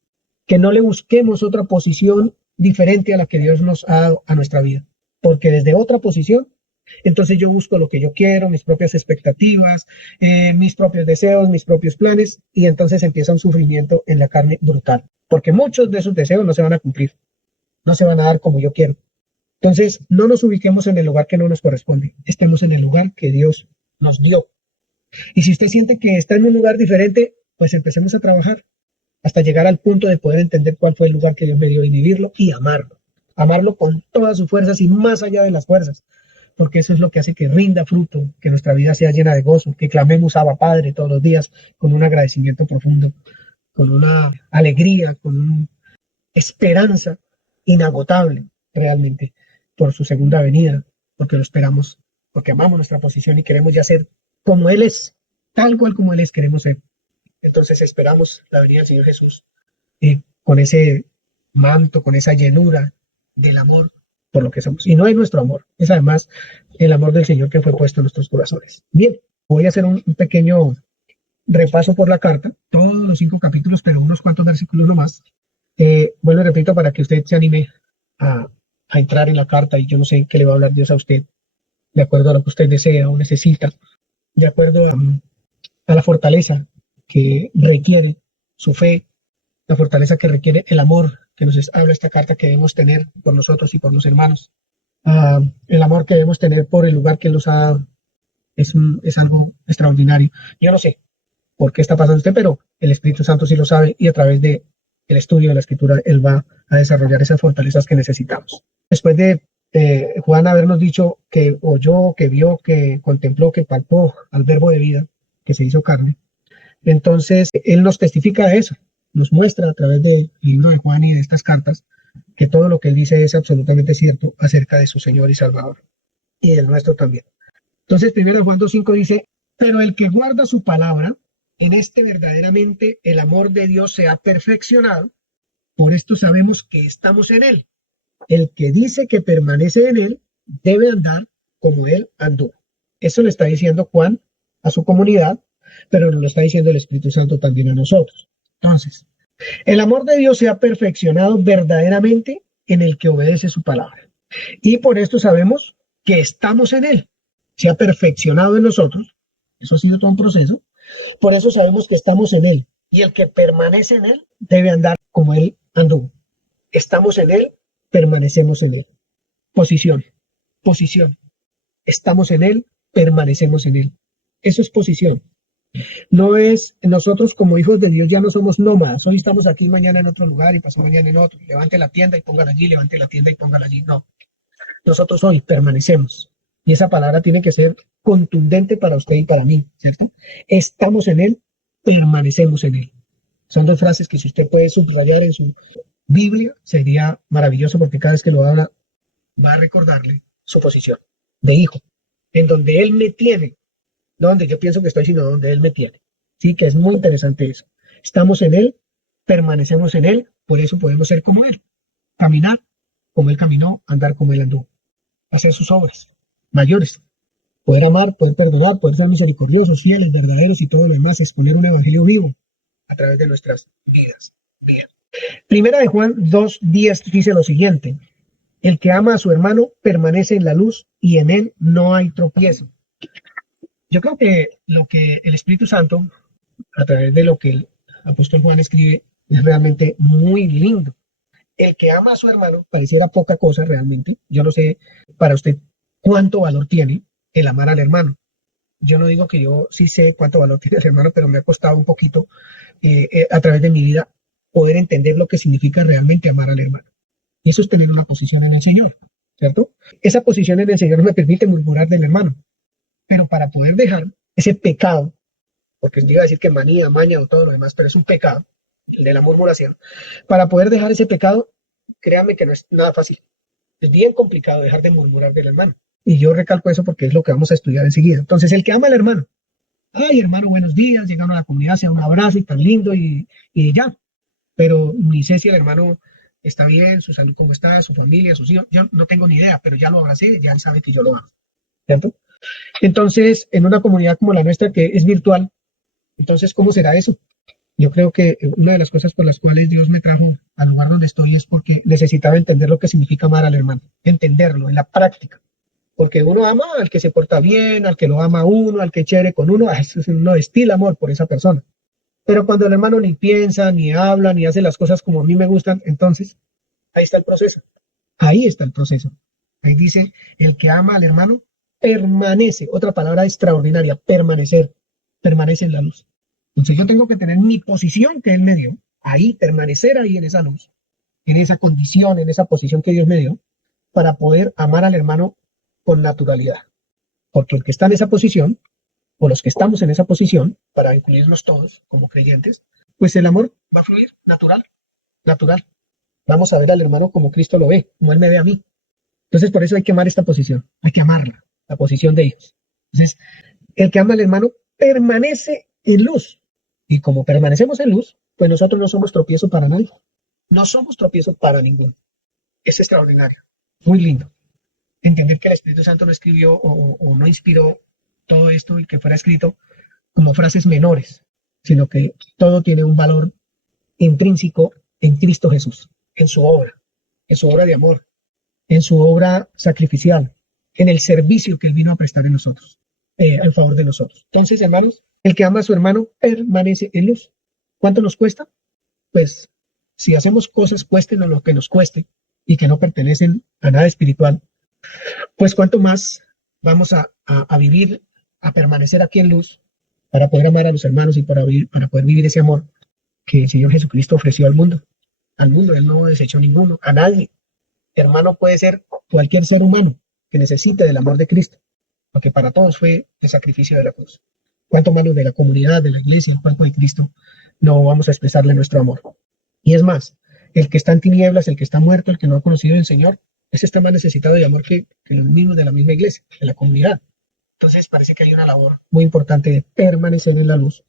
que no le busquemos otra posición diferente a la que Dios nos ha dado a nuestra vida, porque desde otra posición, entonces yo busco lo que yo quiero, mis propias expectativas, mis propios deseos, mis propios planes, y entonces empieza un sufrimiento en la carne brutal, porque muchos de esos deseos no se van a cumplir, no se van a dar como yo quiero. Entonces, no nos ubiquemos en el lugar que no nos corresponde, estemos en el lugar que Dios nos dio. Y si usted siente que está en un lugar diferente, pues empecemos a trabajar hasta llegar al punto de poder entender cuál fue el lugar que Dios me dio y vivirlo y amarlo. Amarlo con todas sus fuerzas y más allá de las fuerzas, porque eso es lo que hace que rinda fruto, que nuestra vida sea llena de gozo, que clamemos Abba Padre todos los días con un agradecimiento profundo, con una alegría, con una esperanza inagotable realmente por su segunda venida, porque lo esperamos, porque amamos nuestra posición y queremos ya ser como Él es, tal cual como Él es, queremos ser. Entonces esperamos la venida del Señor Jesús con ese manto, con esa llenura del amor por lo que somos. Y no es nuestro amor, es además el amor del Señor que fue puesto en nuestros corazones. Bien, voy a hacer un pequeño repaso por la carta, todos los 5 capítulos, pero unos cuantos versículos nomás. Bueno, repito, para que usted se anime a entrar en la carta y yo no sé qué le va a hablar Dios a usted, de acuerdo a lo que usted desea o necesita, de acuerdo a la fortaleza que requiere su fe, la fortaleza que requiere el amor que nos habla esta carta que debemos tener por nosotros y por los hermanos, el amor que debemos tener por el lugar que Él nos ha dado. Es algo extraordinario. Yo no sé por qué está pasando usted, pero el Espíritu Santo sí lo sabe y a través de el estudio de la Escritura Él va a desarrollar esas fortalezas que necesitamos. Después de Juan habernos dicho que oyó, que vio, que contempló, que palpó al verbo de vida que se hizo carne, entonces Él nos testifica de eso, nos muestra a través del libro de Juan y de estas cartas que todo lo que Él dice es absolutamente cierto acerca de su Señor y Salvador y del nuestro también. Entonces, 1 Juan 2:5 dice, pero el que guarda su palabra, en este verdaderamente el amor de Dios se ha perfeccionado, por esto sabemos que estamos en Él. El que dice que permanece en Él debe andar como Él anduvo. Eso le está diciendo Juan a su comunidad, pero nos lo está diciendo el Espíritu Santo también a nosotros. Entonces, el amor de Dios se ha perfeccionado verdaderamente en el que obedece su palabra. Y por esto sabemos que estamos en Él. Se ha perfeccionado en nosotros. Eso ha sido todo un proceso. Por eso sabemos que estamos en Él. Y el que permanece en Él debe andar como Él anduvo. Estamos en Él, permanecemos en Él. Posición. Estamos en Él, permanecemos en Él. Eso es posición. No es, nosotros como hijos de Dios ya no somos nómadas. Hoy estamos aquí, mañana en otro lugar y pasado mañana en otro. Levante la tienda y póngala allí, levante la tienda y póngala allí. No. Nosotros hoy permanecemos. Y esa palabra tiene que ser contundente para usted y para mí, ¿cierto? Estamos en Él, permanecemos en Él. Son 2 frases que si usted puede subrayar en su Biblia, sería maravilloso porque cada vez que lo habla va a recordarle su posición de hijo, en donde Él me tiene, no donde yo pienso que estoy, sino donde Él me tiene. Sí, que es muy interesante eso. Estamos en Él, permanecemos en Él, por eso podemos ser como Él. Caminar como Él caminó, andar como Él anduvo. Hacer sus obras mayores. Poder amar, poder perdonar, poder ser misericordiosos, fieles, verdaderos y todo lo demás. Exponer un evangelio vivo a través de nuestras vidas. Bien. Primera de Juan 2:10 dice lo siguiente. El que ama a su hermano permanece en la luz y en él no hay tropiezo. Yo creo que lo que el Espíritu Santo, a través de lo que el apóstol Juan escribe, es realmente muy lindo. El que ama a su hermano pareciera poca cosa realmente. Yo no sé para usted cuánto valor tiene el amar al hermano. Yo no digo que yo sí sé cuánto valor tiene el hermano, pero me ha costado un poquito a través de mi vida poder entender lo que significa realmente amar al hermano. Y eso es tener una posición en el Señor, ¿cierto? Esa posición en el Señor no me permite murmurar del hermano. Pero para poder dejar ese pecado, porque iba a decir que manía, maña o todo lo demás, pero es un pecado, el de la murmuración, para poder dejar ese pecado, créanme que no es nada fácil. Es bien complicado dejar de murmurar del hermano. Y yo recalco eso porque es lo que vamos a estudiar enseguida. Entonces, el que ama al hermano, ay hermano, buenos días, llegaron a la comunidad, sea un abrazo y tan lindo y ya. Pero ni sé si el hermano está bien, su salud cómo está, su familia, sus hijos, yo no tengo ni idea, pero ya lo abracé, ya él sabe que yo lo amo. ¿Cierto? Entonces, en una comunidad como la nuestra que es virtual, entonces, ¿cómo será eso? Yo creo que una de las cosas por las cuales Dios me trajo al lugar donde estoy es porque necesitaba entender lo que significa amar al hermano, entenderlo en la práctica. Porque uno ama al que se porta bien, al que lo ama a uno, al que es chévere con uno, uno destila amor por esa persona. Pero cuando el hermano ni piensa, ni habla, ni hace las cosas como a mí me gustan, entonces ahí está el proceso. Ahí está el proceso. Ahí dice, el que ama al hermano permanece, otra palabra extraordinaria, permanecer, permanece en la luz. Entonces yo tengo que tener mi posición que Él me dio, ahí, permanecer ahí en esa luz, en esa condición, en esa posición que Dios me dio, para poder amar al hermano con naturalidad. Porque el que está en esa posición, o los que estamos en esa posición, para incluirnos todos como creyentes, pues el amor va a fluir natural, natural. Vamos a ver al hermano como Cristo lo ve, como Él me ve a mí. Entonces por eso hay que amar esta posición, hay que amarla, la posición de hijos. Entonces, el que ama al hermano permanece en luz. Y como permanecemos en luz, pues nosotros no somos tropiezo para nadie. No somos tropiezo para ninguno. Es extraordinario, muy lindo. Entender que el Espíritu Santo no escribió o no inspiró todo esto y que fuera escrito como frases menores, sino que todo tiene un valor intrínseco en Cristo Jesús, en su obra de amor, en su obra sacrificial, en el servicio que Él vino a prestar en nosotros, en favor de nosotros. Entonces, hermanos, el que ama a su hermano permanece en luz. ¿Cuánto nos cuesta? Pues si hacemos cosas, cuéstenos lo que nos cueste y que no pertenecen a nada espiritual, pues cuánto más vamos a vivir, a permanecer aquí en luz para poder amar a los hermanos y para poder vivir ese amor que el Señor Jesucristo ofreció al mundo. Al mundo, Él no desechó ninguno, a nadie. Hermano puede ser cualquier ser humano que necesite del amor de Cristo, porque para todos fue el sacrificio de la cruz. ¿Cuánto más los de la comunidad, de la iglesia, el cuerpo de Cristo, no vamos a expresarle nuestro amor? Y es más, el que está en tinieblas, el que está muerto, el que no ha conocido al Señor, ese está más necesitado de amor que los mismos de la misma iglesia, de la comunidad. Entonces parece que hay una labor muy importante de permanecer en la luz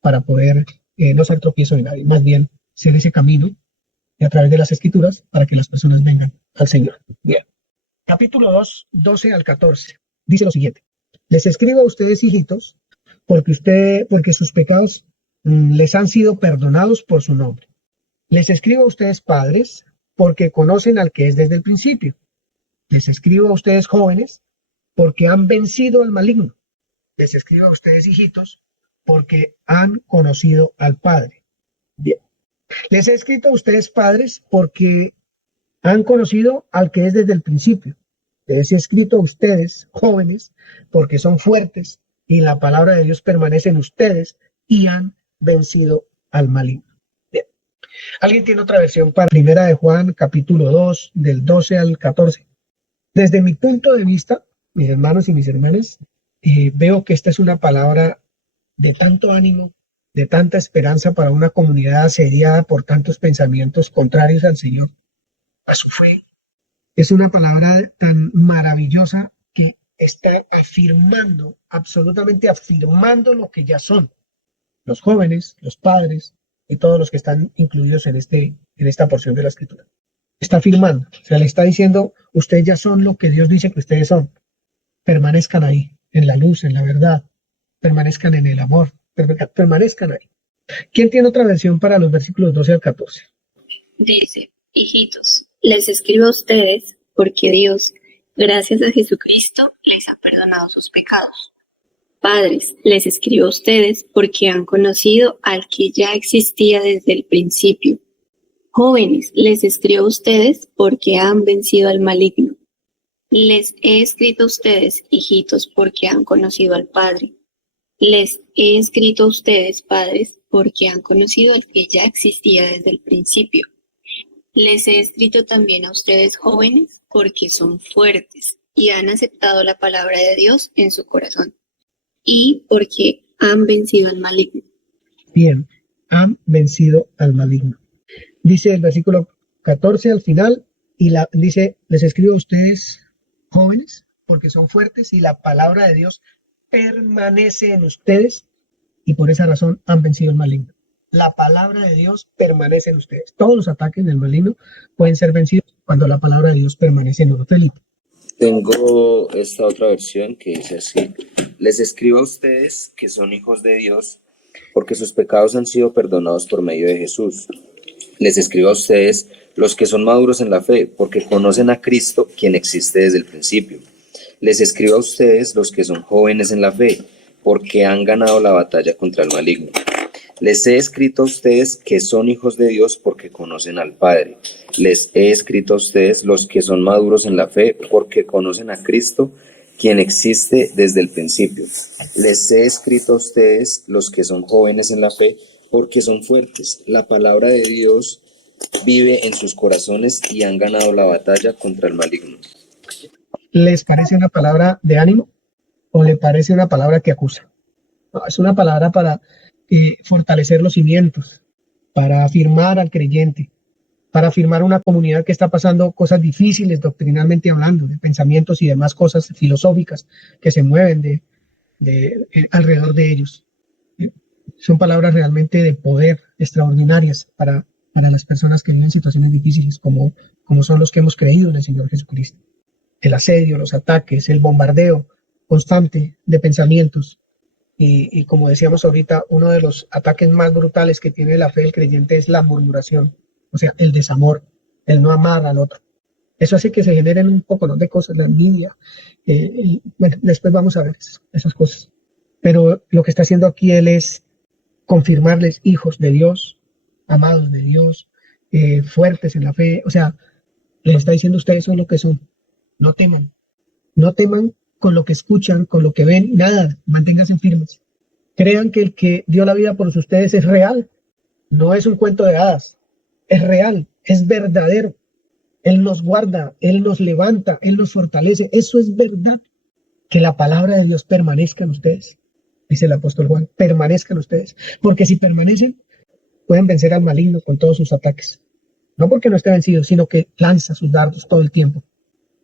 para poder no ser tropiezo de nadie, más bien ser ese camino y a través de las Escrituras para que las personas vengan al Señor. Bien. Capítulo 2, 12 al 14. Dice lo siguiente: les escribo a ustedes, hijitos, porque sus pecados les han sido perdonados por su nombre. Les escribo a ustedes, padres, porque conocen al que es desde el principio. Les escribo a ustedes, jóvenes, porque han vencido al maligno. Les escribo a ustedes, hijitos, porque han conocido al Padre. Bien. Les he escrito a ustedes, padres, porque han conocido al que es desde el principio. Les he escrito a ustedes, jóvenes, porque son fuertes y la palabra de Dios permanece en ustedes y han vencido al maligno. Bien. ¿Alguien tiene otra versión para Primera de Juan, capítulo 2, del 12 al 14? Desde mi punto de vista, mis hermanos y mis hermanas, veo que esta es una palabra de tanto ánimo, de tanta esperanza para una comunidad asediada por tantos pensamientos contrarios al Señor, a su fe. Es una palabra tan maravillosa que está afirmando, absolutamente afirmando lo que ya son los jóvenes, los padres y todos los que están incluidos en esta porción de la Escritura. Está afirmando, o sea, le está diciendo, ustedes ya son lo que Dios dice que ustedes son. Permanezcan ahí, en la luz, en la verdad, permanezcan en el amor, permanezcan ahí. ¿Quién tiene otra versión para los versículos 12 al 14? Dice: hijitos, les escribo a ustedes porque Dios, gracias a Jesucristo, les ha perdonado sus pecados. Padres, les escribo a ustedes porque han conocido al que ya existía desde el principio. Jóvenes, les escribo a ustedes porque han vencido al maligno. Les he escrito a ustedes, hijitos, porque han conocido al Padre. Les he escrito a ustedes, padres, porque han conocido al que ya existía desde el principio. Les he escrito también a ustedes, jóvenes, porque son fuertes y han aceptado la palabra de Dios en su corazón, y porque han vencido al maligno. Bien, han vencido al maligno. Dice el versículo 14 al final, dice, les escribo a ustedes, jóvenes, porque son fuertes y la palabra de Dios permanece en ustedes y por esa razón han vencido al maligno. La palabra de Dios permanece en ustedes. Todos los ataques del maligno pueden ser vencidos cuando la palabra de Dios permanece en uno. Felipe. Tengo esta otra versión que dice así: les escribo a ustedes que son hijos de Dios, porque sus pecados han sido perdonados por medio de Jesús. Les escribo a ustedes, los que son maduros en la fe, porque conocen a Cristo, quien existe desde el principio. Les escribo a ustedes, los que son jóvenes en la fe, porque han ganado la batalla contra el maligno. Les he escrito a ustedes que son hijos de Dios porque conocen al Padre. Les he escrito a ustedes, los que son maduros en la fe, porque conocen a Cristo, quien existe desde el principio. Les he escrito a ustedes, los que son jóvenes en la fe, porque son fuertes. La palabra de Dios vive en sus corazones y han ganado la batalla contra el maligno. ¿Les parece una palabra de ánimo o le parece una palabra que acusa? No, es una palabra para fortalecer los cimientos, para afirmar al creyente, para afirmar una comunidad que está pasando cosas difíciles doctrinalmente hablando, de pensamientos y demás cosas filosóficas que se mueven alrededor de ellos. Son palabras realmente de poder extraordinarias para las personas que viven situaciones difíciles como son los que hemos creído en el Señor Jesucristo. El asedio, los ataques, el bombardeo constante de pensamientos Y como decíamos ahorita, uno de los ataques más brutales que tiene la fe del creyente es la murmuración, o sea, el desamor, el no amar al otro. Eso hace que se generen un poco, ¿no?, de cosas, la envidia. Bueno, después vamos a ver esas cosas. Pero lo que está haciendo aquí él es confirmarles hijos de Dios, amados de Dios, fuertes en la fe. O sea, les está diciendo ustedes son lo que son. No teman. No teman con lo que escuchan, con lo que ven, nada. Manténganse firmes. Crean que el que dio la vida por ustedes es real. No es un cuento de hadas. Es real, es verdadero. Él nos guarda, Él nos levanta, Él nos fortalece. Eso es verdad. Que la palabra de Dios permanezca en ustedes, dice el apóstol Juan, permanezcan ustedes. Porque si permanecen, pueden vencer al maligno con todos sus ataques. No porque no esté vencido, sino que lanza sus dardos todo el tiempo.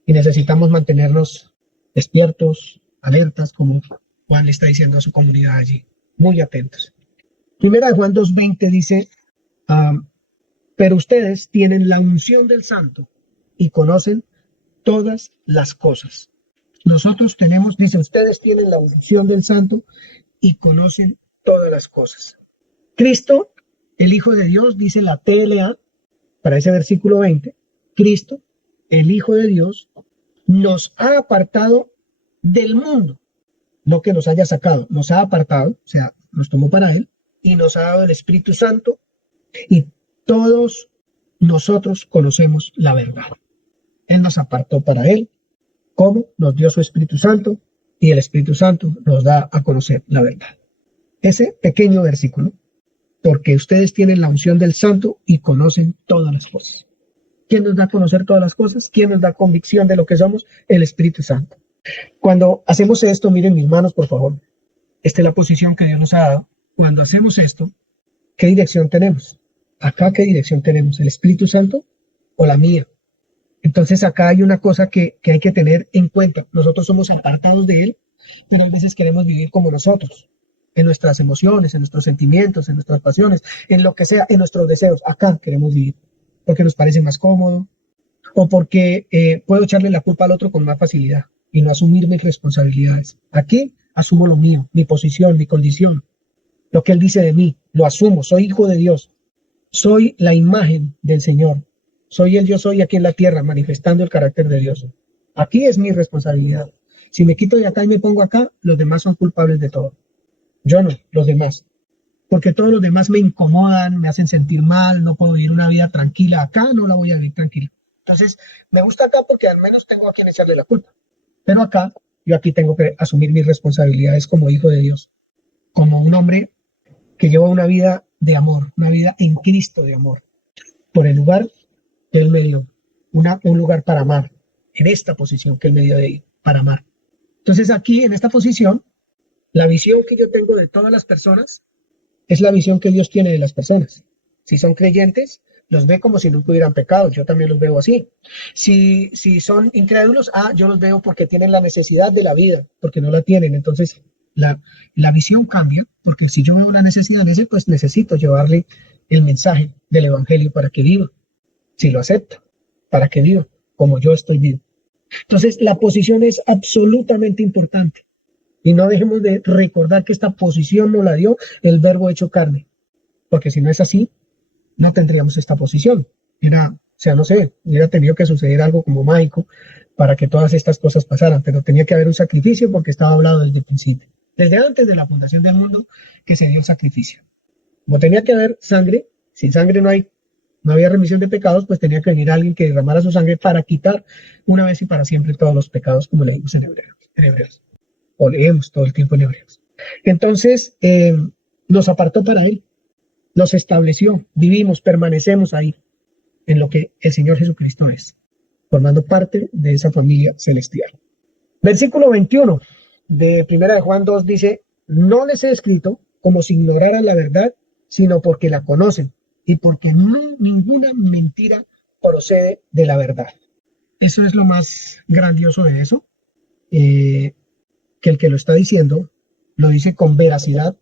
Y necesitamos mantenernos despiertos, alertas, como Juan le está diciendo a su comunidad allí. Muy atentos. Primera de Juan 2:20 dice, pero ustedes tienen la unción del Santo y conocen todas las cosas. Nosotros tenemos, dice, ustedes tienen la unción del Santo y conocen todas las cosas. Cristo, el Hijo de Dios, dice la TLA, para ese versículo 20, Cristo, el Hijo de Dios, nos ha apartado del mundo. No que nos haya sacado, nos ha apartado, o sea, nos tomó para Él y nos ha dado el Espíritu Santo y todos nosotros conocemos la verdad. Él nos apartó para Él. ¿Cómo? Nos dio su Espíritu Santo y el Espíritu Santo nos da a conocer la verdad. Ese pequeño versículo, porque ustedes tienen la unción del Santo y conocen todas las cosas. ¿Quién nos da a conocer todas las cosas? ¿Quién nos da convicción de lo que somos? El Espíritu Santo. Cuando hacemos esto, miren mis manos, por favor. Esta es la posición que Dios nos ha dado. Cuando hacemos esto, ¿qué dirección tenemos? Acá, ¿qué dirección tenemos? ¿El Espíritu Santo o la mía? Entonces acá hay una cosa que hay que tener en cuenta. Nosotros somos apartados de Él, pero a veces queremos vivir como nosotros, en nuestras emociones, en nuestros sentimientos, en nuestras pasiones, en lo que sea, en nuestros deseos. Acá queremos vivir, porque nos parece más cómodo, o porque puedo echarle la culpa al otro con más facilidad y no asumir mis responsabilidades. Aquí asumo lo mío, mi posición, mi condición, lo que Él dice de mí, lo asumo, soy hijo de Dios, soy la imagen del Señor. Soy el yo soy aquí en la tierra, manifestando el carácter de Dios. Aquí es mi responsabilidad. Si me quito de acá y me pongo acá, los demás son culpables de todo. Yo no, los demás. Porque todos los demás me incomodan, me hacen sentir mal, no puedo vivir una vida tranquila. Acá no la voy a vivir tranquila. Entonces, me gusta acá porque al menos tengo a quien echarle la culpa. Pero acá, yo aquí tengo que asumir mis responsabilidades como hijo de Dios. Como un hombre que lleva una vida de amor, una vida en Cristo de amor. Por el lugar que Él me dio, un lugar para amar, en esta posición que Él me dio de ir, para amar. Entonces aquí, en esta posición, la visión que yo tengo de todas las personas es la visión que Dios tiene de las personas. Si son creyentes, los ve como si no tuvieran pecado, yo también los veo así. Si son incrédulos, yo los veo porque tienen la necesidad de la vida, porque no la tienen. Entonces la visión cambia, porque si yo veo una necesidad en ese, pues necesito llevarle el mensaje del Evangelio para que viva. Si lo acepta, para que viva como yo estoy vivo. Entonces, la posición es absolutamente importante. Y no dejemos de recordar que esta posición nos la dio el Verbo hecho carne. Porque si no es así, no tendríamos esta posición. No sé, hubiera tenido que suceder algo como mágico para que todas estas cosas pasaran. Pero tenía que haber un sacrificio porque estaba hablado desde el principio. Desde antes de la fundación del mundo que se dio el sacrificio. Como tenía que haber sangre, sin sangre no había remisión de pecados, pues tenía que venir alguien que derramara su sangre para quitar una vez y para siempre todos los pecados, como leímos en Hebreos. O leemos todo el tiempo en Hebreos. Entonces, nos apartó para Él, nos estableció, vivimos, permanecemos ahí, en lo que el Señor Jesucristo es, formando parte de esa familia celestial. Versículo 21 de 1 de Juan 2 dice, no les he escrito como si ignoraran la verdad, sino porque la conocen y porque ninguna mentira procede de la verdad. Eso es lo más grandioso de eso, que el que lo está diciendo lo dice con veracidad,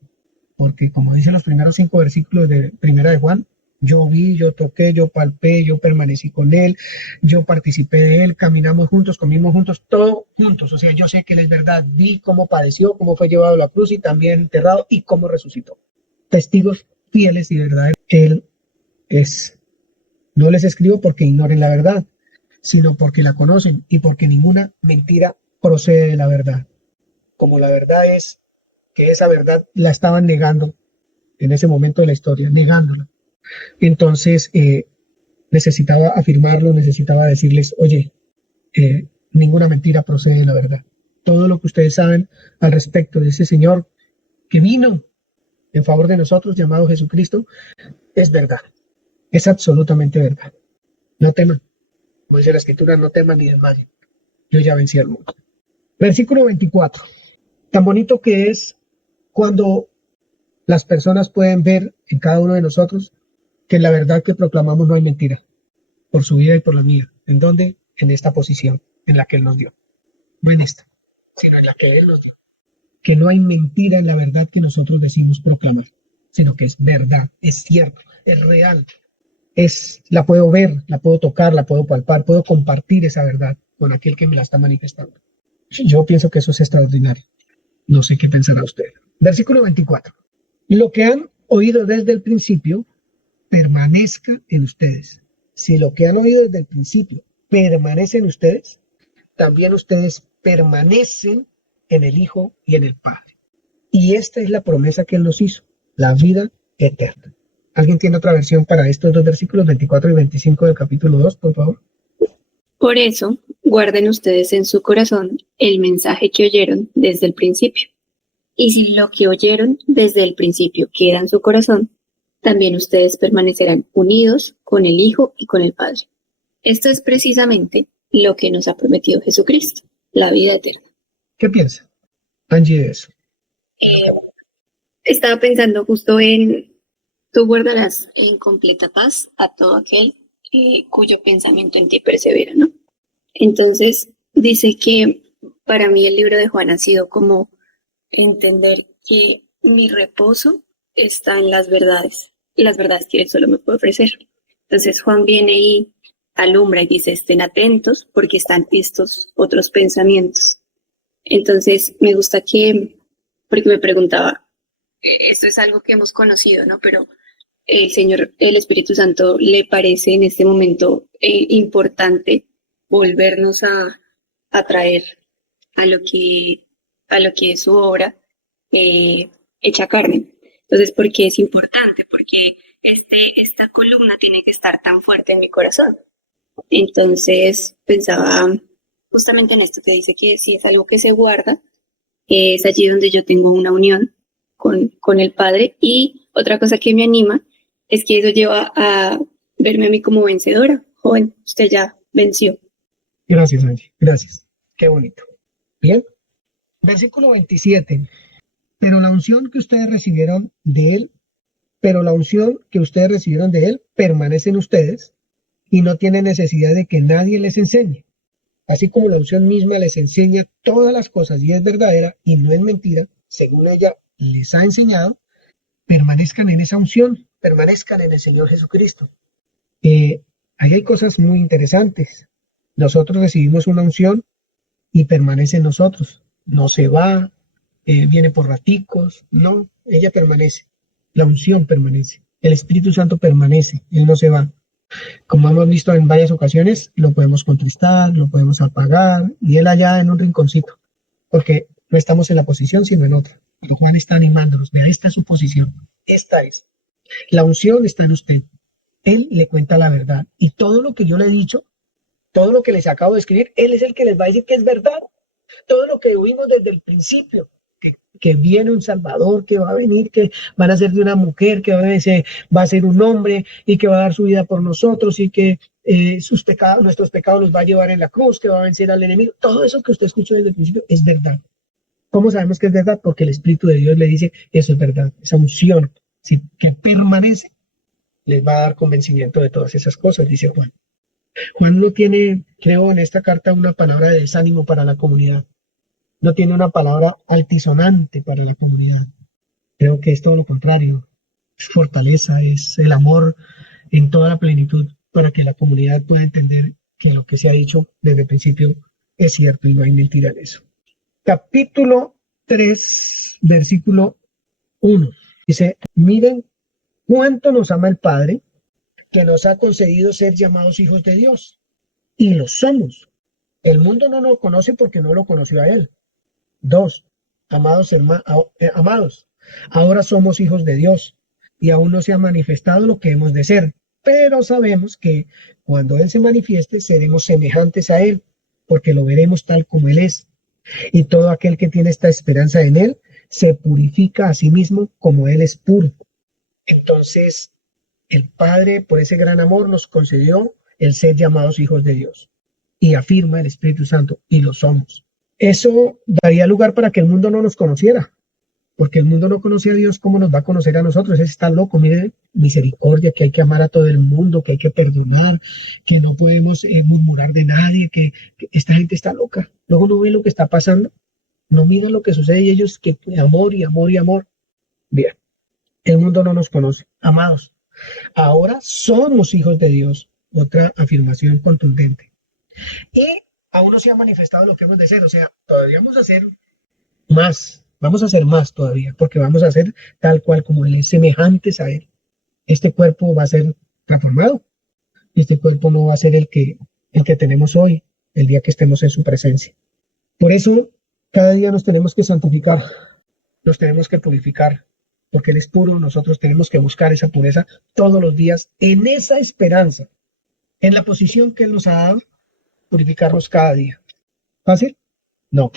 porque como dicen los primeros 5 versículos de 1 de Juan, Yo vi, yo toqué, yo palpé, yo permanecí con Él, yo participé de Él, caminamos juntos, comimos juntos, todo juntos. O sea, yo sé que Él es verdad. Vi cómo padeció, cómo fue llevado a la cruz y también enterrado y cómo resucitó. Testigos fieles y verdaderos. Él es. No les escribo porque ignoren la verdad, sino porque la conocen y porque ninguna mentira procede de la verdad. Como la verdad es que esa verdad la estaban negando en ese momento de la historia, negándola. Entonces, necesitaba afirmarlo, necesitaba decirles, oye, ninguna mentira procede de la verdad. Todo lo que ustedes saben al respecto de ese Señor que vino en favor de nosotros, llamado Jesucristo, es verdad. Es absolutamente verdad. No teman. Como dice la Escritura, no teman ni desmayen. Yo ya vencí al mundo. Versículo 24. Tan bonito que es cuando las personas pueden ver en cada uno de nosotros que en la verdad que proclamamos no hay mentira, por su vida y por la mía. ¿En dónde? En esta posición en la que Él nos dio. No en esta, sino en la que Él nos dio. Que no hay mentira en la verdad que nosotros decimos proclamar, sino que es verdad, es cierto, es real. La puedo ver, la puedo tocar, la puedo palpar, puedo compartir esa verdad con aquel que me la está manifestando. Yo pienso que eso es extraordinario. No sé qué pensará usted. Versículo 24. Lo que han oído desde el principio permanezca en ustedes. Si lo que han oído desde el principio permanece en ustedes, también ustedes permanecen en el Hijo y en el Padre. Y esta es la promesa que Él nos hizo, la vida eterna. ¿Alguien tiene otra versión para estos dos versículos 24 y 25 del capítulo 2, por favor? Por eso, guarden ustedes en su corazón el mensaje que oyeron desde el principio. Y si lo que oyeron desde el principio queda en su corazón, también ustedes permanecerán unidos con el Hijo y con el Padre. Esto es precisamente lo que nos ha prometido Jesucristo, la vida eterna. ¿Qué piensa, Angie, de eso? Estaba pensando justo en, tú guardarás en completa paz a todo aquel cuyo pensamiento en ti persevera, ¿no? Entonces, dice que para mí el libro de Juan ha sido como entender que mi reposo está en las verdades que Él solo me puede ofrecer. Entonces Juan viene y alumbra y dice, estén atentos porque están estos otros pensamientos. Entonces me gusta porque me preguntaba, esto es algo que hemos conocido, ¿no? Pero el Señor, el Espíritu Santo, ¿le parece en este momento importante volvernos a traer a lo que es su obra hecha carne? Entonces, ¿por qué es importante? Porque esta columna tiene que estar tan fuerte en mi corazón. Entonces, pensaba justamente en esto que dice que si es algo que se guarda, es allí donde yo tengo una unión con el Padre. Y otra cosa que me anima es que eso lleva a verme a mí como vencedora. Joven, usted ya venció. Gracias, Angie. Gracias. Qué bonito. Bien. Versículo 27. Pero la unción que ustedes recibieron de Él permanece en ustedes y no tiene necesidad de que nadie les enseñe. Así como la unción misma les enseña todas las cosas y es verdadera y no es mentira, según ella les ha enseñado, permanezcan en esa unción, permanezcan en el Señor Jesucristo. Ahí hay cosas muy interesantes. Nosotros recibimos una unción y permanece en nosotros. No se va, viene por raticos, no, ella permanece. La unción permanece. El Espíritu Santo permanece, Él no se va. Como hemos visto en varias ocasiones, lo podemos contristar, lo podemos apagar, y Él allá en un rinconcito, porque no estamos en la posición, sino en otra. Pero Juan está animándonos, vea, esta es su posición, esta es. La unción está en usted. Él le cuenta la verdad, y todo lo que yo le he dicho, todo lo que les acabo de escribir, Él es el que les va a decir que es verdad. Todo lo que oímos desde el principio, que viene un Salvador, que va a venir, que van a ser de una mujer, que va a ser un hombre y que va a dar su vida por nosotros y que nuestros pecados los va a llevar en la cruz, que va a vencer al enemigo. Todo eso que usted escuchó desde el principio es verdad. ¿Cómo sabemos que es verdad? Porque el Espíritu de Dios le dice, eso es verdad, esa unción que permanece, les va a dar convencimiento de todas esas cosas, dice Juan. Juan no tiene, creo, en esta carta una palabra de desánimo para la comunidad. No tiene una palabra altisonante para la comunidad. Creo que es todo lo contrario. Es fortaleza, es el amor en toda la plenitud para que la comunidad pueda entender que lo que se ha dicho desde el principio es cierto y no hay mentira en eso. Capítulo 3, versículo 1. Dice, miren cuánto nos ama el Padre, que nos ha concedido ser llamados hijos de Dios. Y lo somos. El mundo no nos conoce porque no lo conoció a Él. 2. Amados, ahora somos hijos de Dios y aún no se ha manifestado lo que hemos de ser, pero sabemos que cuando Él se manifieste seremos semejantes a Él, porque lo veremos tal como Él es. Y todo aquel que tiene esta esperanza en Él se purifica a sí mismo como Él es puro. Entonces, el Padre, por ese gran amor, nos concedió el ser llamados hijos de Dios. Y afirma el Espíritu Santo, y lo somos. Eso daría lugar para que el mundo no nos conociera, porque el mundo no conoce a Dios, ¿cómo nos va a conocer a nosotros? Ese está loco, mire, misericordia, que hay que amar a todo el mundo, que hay que perdonar, que no podemos murmurar de nadie, que esta gente está loca. Luego no ve lo que está pasando, no mira lo que sucede y ellos que amor y amor y amor. Bien, el mundo no nos conoce. Amados, ahora somos hijos de Dios. Otra afirmación contundente. Y aún no se ha manifestado lo que hemos de ser, o sea, todavía vamos a hacer más, vamos a hacer más todavía, porque vamos a ser tal cual como Él es, semejantes a Él. Este cuerpo va a ser transformado, este cuerpo no va a ser el que tenemos hoy, el día que estemos en su presencia. Por eso, cada día nos tenemos que santificar, nos tenemos que purificar, porque Él es puro, nosotros tenemos que buscar esa pureza todos los días, en esa esperanza, en la posición que Él nos ha dado, purificarnos cada día. ¿Fácil? No,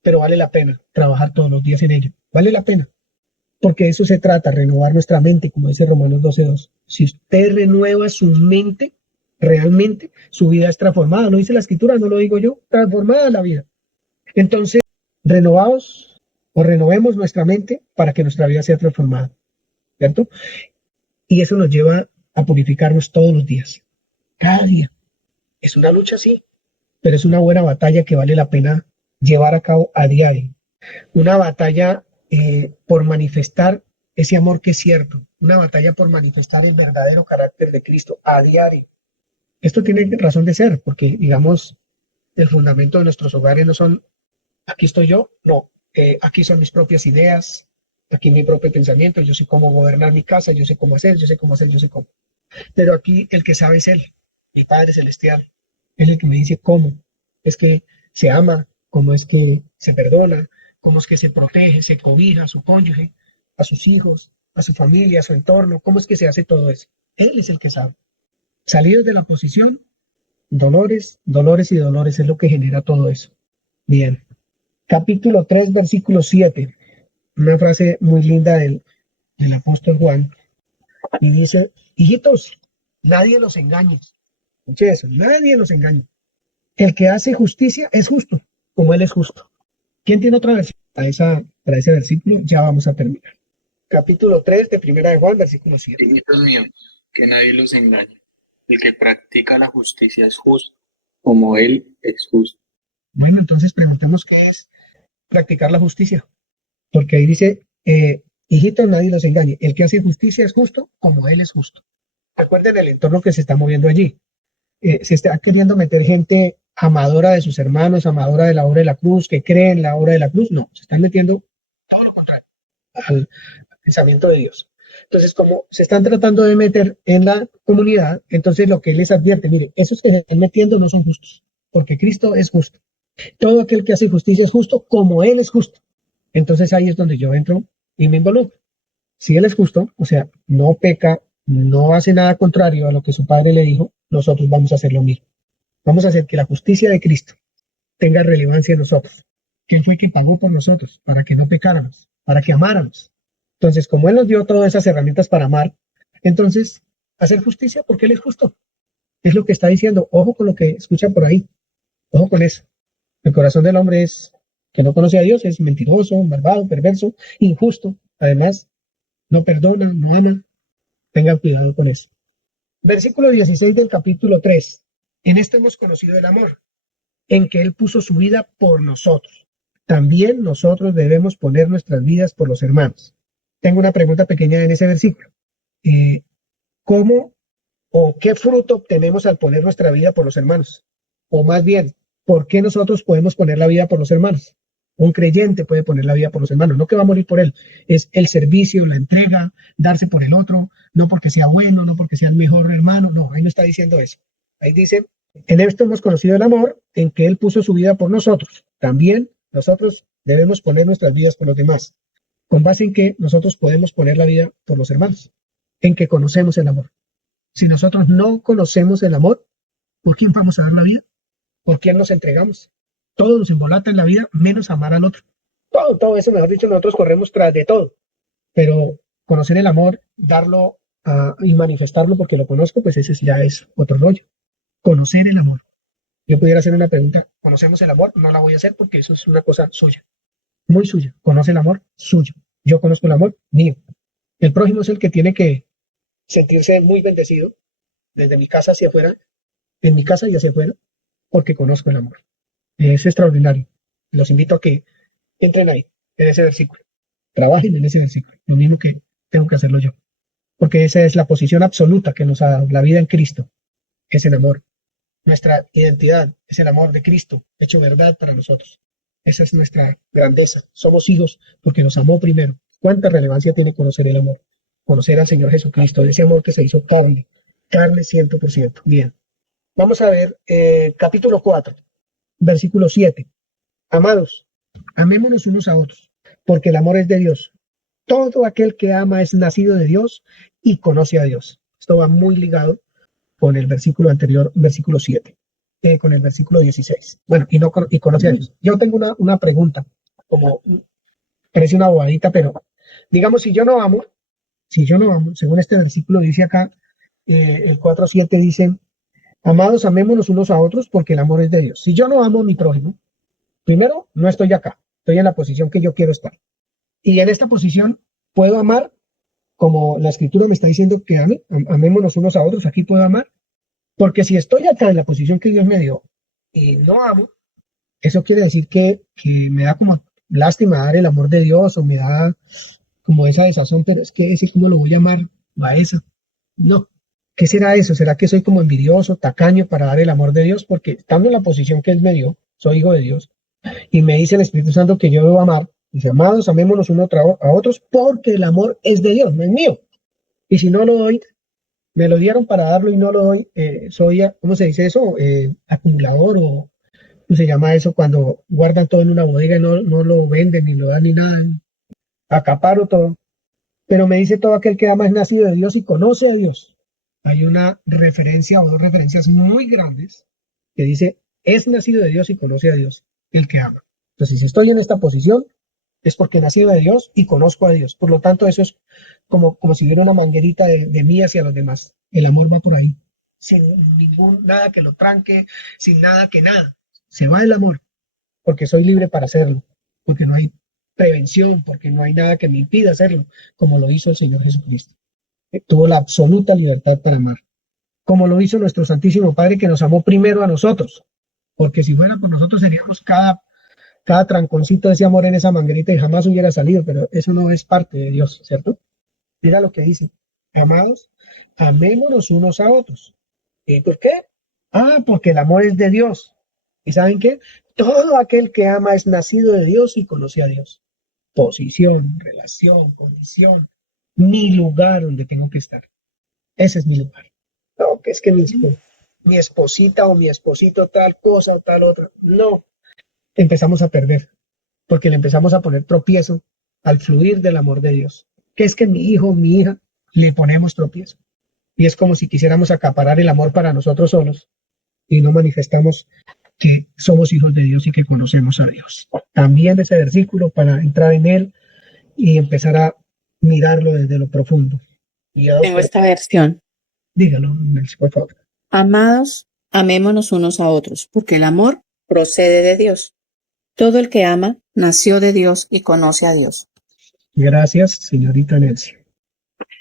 pero vale la pena trabajar todos los días en ello. Vale la pena, porque de eso se trata, renovar nuestra mente, como dice Romanos 12:2. Si usted renueva su mente, realmente su vida es transformada. No dice la Escritura, no lo digo yo, transformada la vida. Entonces, renovados o renovemos nuestra mente para que nuestra vida sea transformada, ¿cierto? Y eso nos lleva a purificarnos todos los días, cada día. Es una lucha, sí, pero es una buena batalla que vale la pena llevar a cabo a diario. Una batalla por manifestar ese amor que es cierto. Una batalla por manifestar el verdadero carácter de Cristo a diario. Esto tiene razón de ser, porque, digamos, el fundamento de nuestros hogares no son, aquí estoy yo, no, aquí son mis propias ideas, aquí mi propio pensamiento, yo sé cómo gobernar mi casa, yo sé cómo hacer, yo sé cómo hacer, yo sé cómo. Pero aquí el que sabe es Él, mi Padre Celestial. Es el que me dice cómo es que se ama, cómo es que se perdona, cómo es que se protege, se cobija a su cónyuge, a sus hijos, a su familia, a su entorno, cómo es que se hace todo eso. Él es el que sabe. Salidos de la posición, dolores, dolores y dolores es lo que genera todo eso. Bien. Capítulo 3, versículo 7. Una frase muy linda del apóstol Juan. Y dice, hijitos, nadie los engañe. Escuche eso, nadie nos engaña. El que hace justicia es justo, como Él es justo. ¿Quién tiene otra versión para ese versículo? Ya vamos a terminar. Capítulo 3 de Primera de Juan, versículo 7. Hijitos míos, que nadie los engañe. El que practica la justicia es justo, como Él es justo. Bueno, entonces preguntemos qué es practicar la justicia. Porque ahí dice, hijitos, nadie los engañe. El que hace justicia es justo, como Él es justo. Recuerden el entorno que se está moviendo allí. Se está queriendo meter gente amadora de sus hermanos, amadora de la obra de la cruz, que cree en la obra de la cruz. No, se están metiendo todo lo contrario al pensamiento de Dios. Entonces, como se están tratando de meter en la comunidad, entonces lo que Él les advierte, mire, esos que se están metiendo no son justos, porque Cristo es justo. Todo aquel que hace justicia es justo, como Él es justo. Entonces ahí es donde yo entro y me involucro. Si Él es justo, o sea, no peca, no hace nada contrario a lo que su Padre le dijo, nosotros vamos a hacer lo mismo. Vamos a hacer que la justicia de Cristo tenga relevancia en nosotros, que Él fue quien pagó por nosotros, para que no pecáramos, para que amáramos. Entonces, como Él nos dio todas esas herramientas para amar, entonces, hacer justicia porque Él es justo. Es lo que está diciendo. Ojo con lo que escuchan por ahí. Ojo con eso. El corazón del hombre es que no conoce a Dios, es mentiroso, malvado, perverso, injusto. Además, no perdona, no ama. Tengan cuidado con eso. Versículo 16 del capítulo 3. En esto hemos conocido el amor, en que Él puso su vida por nosotros. También nosotros debemos poner nuestras vidas por los hermanos. Tengo una pregunta pequeña en ese versículo. ¿Cómo ¿O qué fruto obtenemos al poner nuestra vida por los hermanos? O más bien, ¿por qué nosotros podemos poner la vida por los hermanos? Un creyente puede poner la vida por los hermanos, no que va a morir por él, es el servicio, la entrega, darse por el otro, no porque sea bueno, no porque sea el mejor hermano, no, ahí no está diciendo eso. Ahí dice, en esto hemos conocido el amor, en que Él puso su vida por nosotros. También nosotros debemos poner nuestras vidas por los demás. ¿Con base en que nosotros podemos poner la vida por los hermanos? En que conocemos el amor. Si nosotros no conocemos el amor, ¿por quién vamos a dar la vida? ¿Por quién nos entregamos? Todo nos embolata en la vida, menos amar al otro. Todo eso, mejor dicho, nosotros corremos tras de todo. Pero conocer el amor, darlo y manifestarlo porque lo conozco, pues ese ya es otro rollo. Conocer el amor. Yo pudiera hacer una pregunta, ¿conocemos el amor? No la voy a hacer porque eso es una cosa suya, muy suya. ¿Conoce el amor? Suyo. Yo conozco el amor mío. El prójimo es el que tiene que sentirse muy bendecido desde mi casa hacia afuera, en mi casa y hacia afuera, porque conozco el amor. Es extraordinario. Los invito a que entren ahí, en ese versículo. Trabajen en ese versículo. Lo mismo que tengo que hacerlo yo. Porque esa es la posición absoluta que nos ha dado la vida en Cristo. Es el amor. Nuestra identidad es el amor de Cristo, hecho verdad para nosotros. Esa es nuestra grandeza. Somos hijos porque nos amó primero. ¿Cuánta relevancia tiene conocer el amor? Conocer al Señor Jesucristo, ese amor que se hizo carne 100%. Bien. Vamos a ver capítulo 4, versículo 7. Amados, amémonos unos a otros, porque el amor es de Dios. Todo aquel que ama es nacido de Dios y conoce a Dios. Esto va muy ligado con el versículo anterior, versículo 7, con el versículo 16. Bueno, y conoce a Dios. Yo tengo una pregunta, como parece una bobadita, pero digamos, si yo no amo, según este versículo dice acá, el 4:7 dice, amados, amémonos unos a otros porque el amor es de Dios. Si yo no amo a mi prójimo, primero, no estoy acá, estoy en la posición que yo quiero estar. Y en esta posición puedo amar, como la escritura me está diciendo que amémonos unos a otros, aquí puedo amar, porque si estoy acá en la posición que Dios me dio y no amo, eso quiere decir que me da como lástima dar el amor de Dios o me da como esa desazón, pero es que ese, ¿cómo lo voy a amar? Va esa. No. ¿Qué será eso? ¿Será que soy como envidioso, tacaño para dar el amor de Dios? Porque estando en la posición que Él me dio, soy hijo de Dios, y me dice el Espíritu Santo que yo debo amar. Dice, amados, amémonos unos a otros porque el amor es de Dios, no es mío. Y si no lo doy, me lo dieron para darlo y no lo doy, soy, ¿cómo se dice eso? Acumulador o, ¿cómo se llama eso? Cuando guardan todo en una bodega y no lo venden ni lo dan ni nada. Acaparo todo. Pero me dice todo aquel que ama es nacido de Dios y conoce a Dios. Hay una referencia o dos referencias muy grandes que dice, es nacido de Dios y conoce a Dios el que ama. Entonces, si estoy en esta posición, es porque he nacido de Dios y conozco a Dios. Por lo tanto, eso es como si hubiera una manguerita de mí hacia los demás. El amor va por ahí, sin nada que lo tranque, sin nada que nada. Se va el amor, porque soy libre para hacerlo, porque no hay prevención, porque no hay nada que me impida hacerlo, como lo hizo el Señor Jesucristo. Tuvo la absoluta libertad para amar, como lo hizo nuestro Santísimo Padre, que nos amó primero a nosotros, porque si fuera por nosotros seríamos cada tranconcito de ese amor en esa manguerita y jamás hubiera salido, pero eso no es parte de Dios, ¿cierto? Mira lo que dice, amados, amémonos unos a otros. ¿Y por qué? Porque el amor es de Dios. ¿Y saben qué? Todo aquel que ama es nacido de Dios y conoce a Dios. Posición, relación, condición, mi lugar donde tengo que estar. Ese es mi lugar. No, que es que mi esposita o mi esposito tal cosa o tal otra. No. Empezamos a perder, porque le empezamos a poner tropiezo al fluir del amor de Dios. Que es que mi hijo, mi hija, le ponemos tropiezo. Y es como si quisiéramos acaparar el amor para nosotros solos y no manifestamos que somos hijos de Dios y que conocemos a Dios. También ese versículo para entrar en él y empezar a mirarlo desde lo profundo. Tengo esta versión. Dígalo, Nelson, por favor. Amados, amémonos unos a otros, porque el amor procede de Dios. Todo el que ama nació de Dios y conoce a Dios. Gracias, señorita Nelson.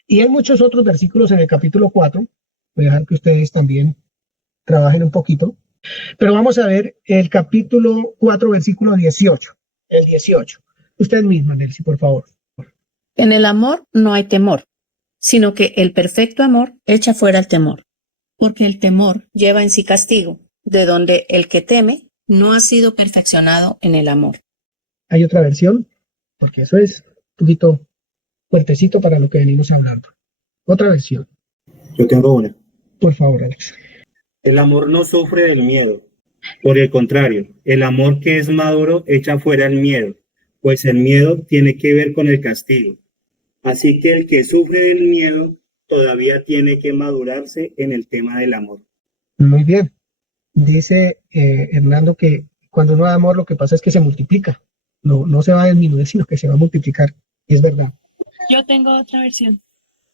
Y hay muchos otros versículos en el capítulo 4. Voy a dejar que ustedes también trabajen un poquito. Pero vamos a ver el capítulo 4, versículo 18. El 18. Usted misma, Nelson, por favor. En el amor no hay temor, sino que el perfecto amor echa fuera el temor, Porque el temor lleva en sí castigo, de donde el que teme no ha sido perfeccionado en el amor. Hay otra versión, porque eso es un poquito fuertecito para lo que venimos hablando. Otra versión, Yo tengo una. por favor, Alex. El amor no sufre del miedo. Por el contrario, el amor que es maduro echa fuera el miedo, pues el miedo tiene que ver con el castigo. Así que el que sufre del miedo todavía tiene que madurarse en el tema del amor. Muy bien. Dice Hernando que cuando uno da amor lo que pasa es que se multiplica. No se va a disminuir, sino que se va a multiplicar. Y es verdad. Yo tengo otra versión.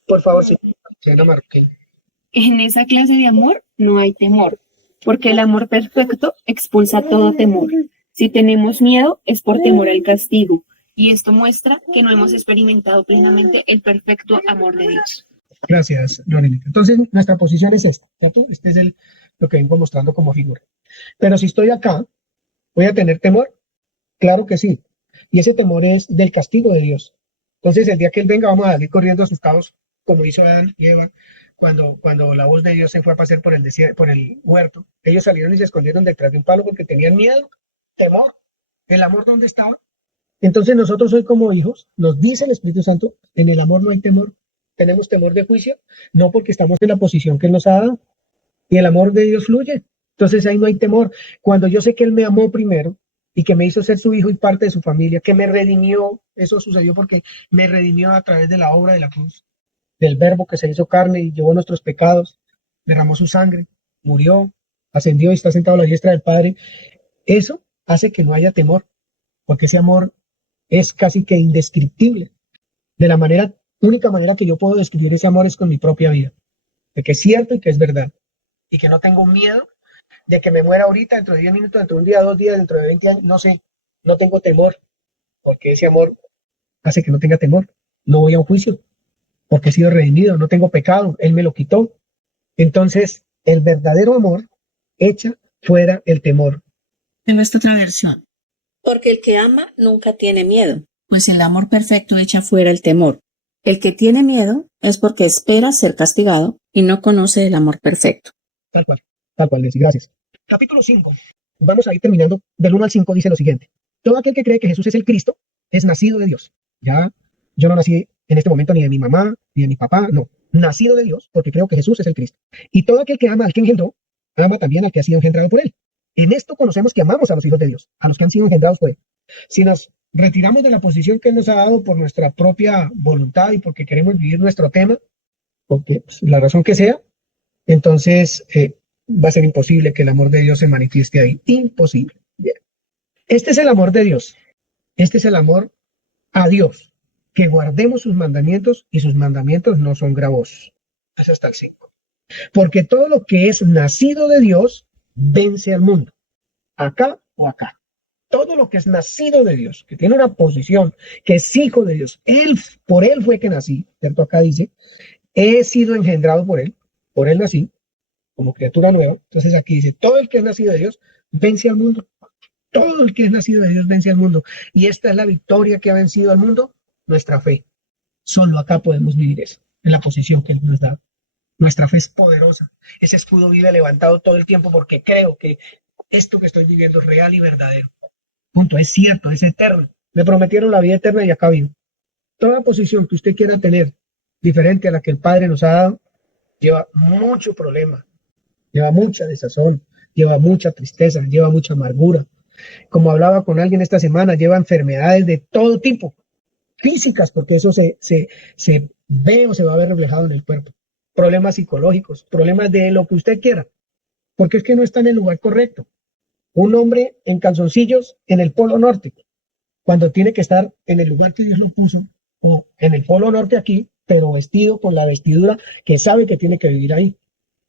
Por favor, sí. Señora Marroquín. En esa clase de amor no hay temor, porque el amor perfecto expulsa todo temor. Si tenemos miedo es por temor al castigo, y esto muestra que no hemos experimentado plenamente el perfecto amor de Dios. Gracias, Lorenita. Entonces, nuestra posición es esta, ¿cierto? Este es lo que vengo mostrando como figura. Pero si estoy acá, ¿voy a tener temor? Claro que sí. Y ese temor es del castigo de Dios. Entonces, el día que Él venga, vamos a salir corriendo asustados, como hizo Adán y Eva, cuando la voz de Dios se fue a pasear por por el huerto. Ellos salieron y se escondieron detrás de un palo porque tenían miedo, temor. ¿El amor dónde estaba? Entonces, nosotros hoy como hijos, nos dice el Espíritu Santo, en el amor no hay temor. ¿Tenemos temor de juicio? No, porque estamos en la posición que Él nos ha dado. Y el amor de Dios fluye. Entonces ahí no hay temor. Cuando yo sé que Él me amó primero y que me hizo ser su hijo y parte de su familia, que me redimió, eso sucedió porque me redimió a través de la obra de la cruz, del verbo que se hizo carne y llevó nuestros pecados, derramó su sangre, murió, ascendió y está sentado a la diestra del Padre. Eso hace que no haya temor, porque ese amor es casi que indescriptible. De la única manera que yo puedo describir ese amor es con mi propia vida, de que es cierto y que es verdad, y que no tengo miedo de que me muera ahorita, dentro de 10 minutos, dentro de un día, 2 días, dentro de 20 años, no sé, no tengo temor, porque ese amor hace que no tenga temor. No voy a un juicio, porque he sido redimido, no tengo pecado, Él me lo quitó. Entonces, el verdadero amor echa fuera el temor. En esta otra versión. Porque el que ama nunca tiene miedo, pues el amor perfecto echa fuera el temor. El que tiene miedo es porque espera ser castigado y no conoce el amor perfecto. Tal cual, Nancy, gracias. Capítulo 5. Vamos a ir terminando. Del 1 al 5 dice lo siguiente. Todo aquel que cree que Jesús es el Cristo es nacido de Dios. Ya, yo no nací en este momento ni de mi mamá, ni de mi papá, no. Nacido de Dios porque creo que Jesús es el Cristo. Y todo aquel que ama al que engendró, ama también al que ha sido engendrado por Él. En esto conocemos que amamos a los hijos de Dios, a los que han sido engendrados por Él. Si nos retiramos de la posición que Él nos ha dado por nuestra propia voluntad y porque queremos vivir nuestro tema, porque pues, la razón que sea, entonces va a ser imposible que el amor de Dios se manifieste ahí. Imposible. Bien. Este es el amor de Dios. Este es el amor a Dios. Que guardemos sus mandamientos y sus mandamientos no son gravosos. Eso está el 5. Porque todo lo que es nacido de Dios vence al mundo. Acá o acá. Todo lo que es nacido de Dios, que tiene una posición, que es hijo de Dios. Por Él fue que nací. ¿Cierto? Acá dice, he sido engendrado por Él nací, como criatura nueva. Entonces aquí dice, todo el que es nacido de Dios vence al mundo. Todo el que es nacido de Dios vence al mundo. Y esta es la victoria que ha vencido al mundo, nuestra fe. Solo acá podemos vivir eso, en la posición que Él nos da. Nuestra fe es poderosa. Ese escudo vive levantado todo el tiempo porque creo que esto que estoy viviendo es real y verdadero. Punto, es cierto, es eterno. Me prometieron la vida eterna y acá vivo. Toda posición que usted quiera tener diferente a la que el Padre nos ha dado, lleva mucho problema, lleva mucha desazón, lleva mucha tristeza, lleva mucha amargura. Como hablaba con alguien esta semana, lleva enfermedades de todo tipo, físicas, porque eso se ve o se va a ver reflejado en el cuerpo. Problemas psicológicos, problemas de lo que usted quiera, porque es que no está en el lugar correcto. Un hombre en calzoncillos en el Polo Norte, cuando tiene que estar en el lugar que Dios lo puso, o en el Polo Norte aquí, pero vestido con la vestidura que sabe que tiene que vivir ahí.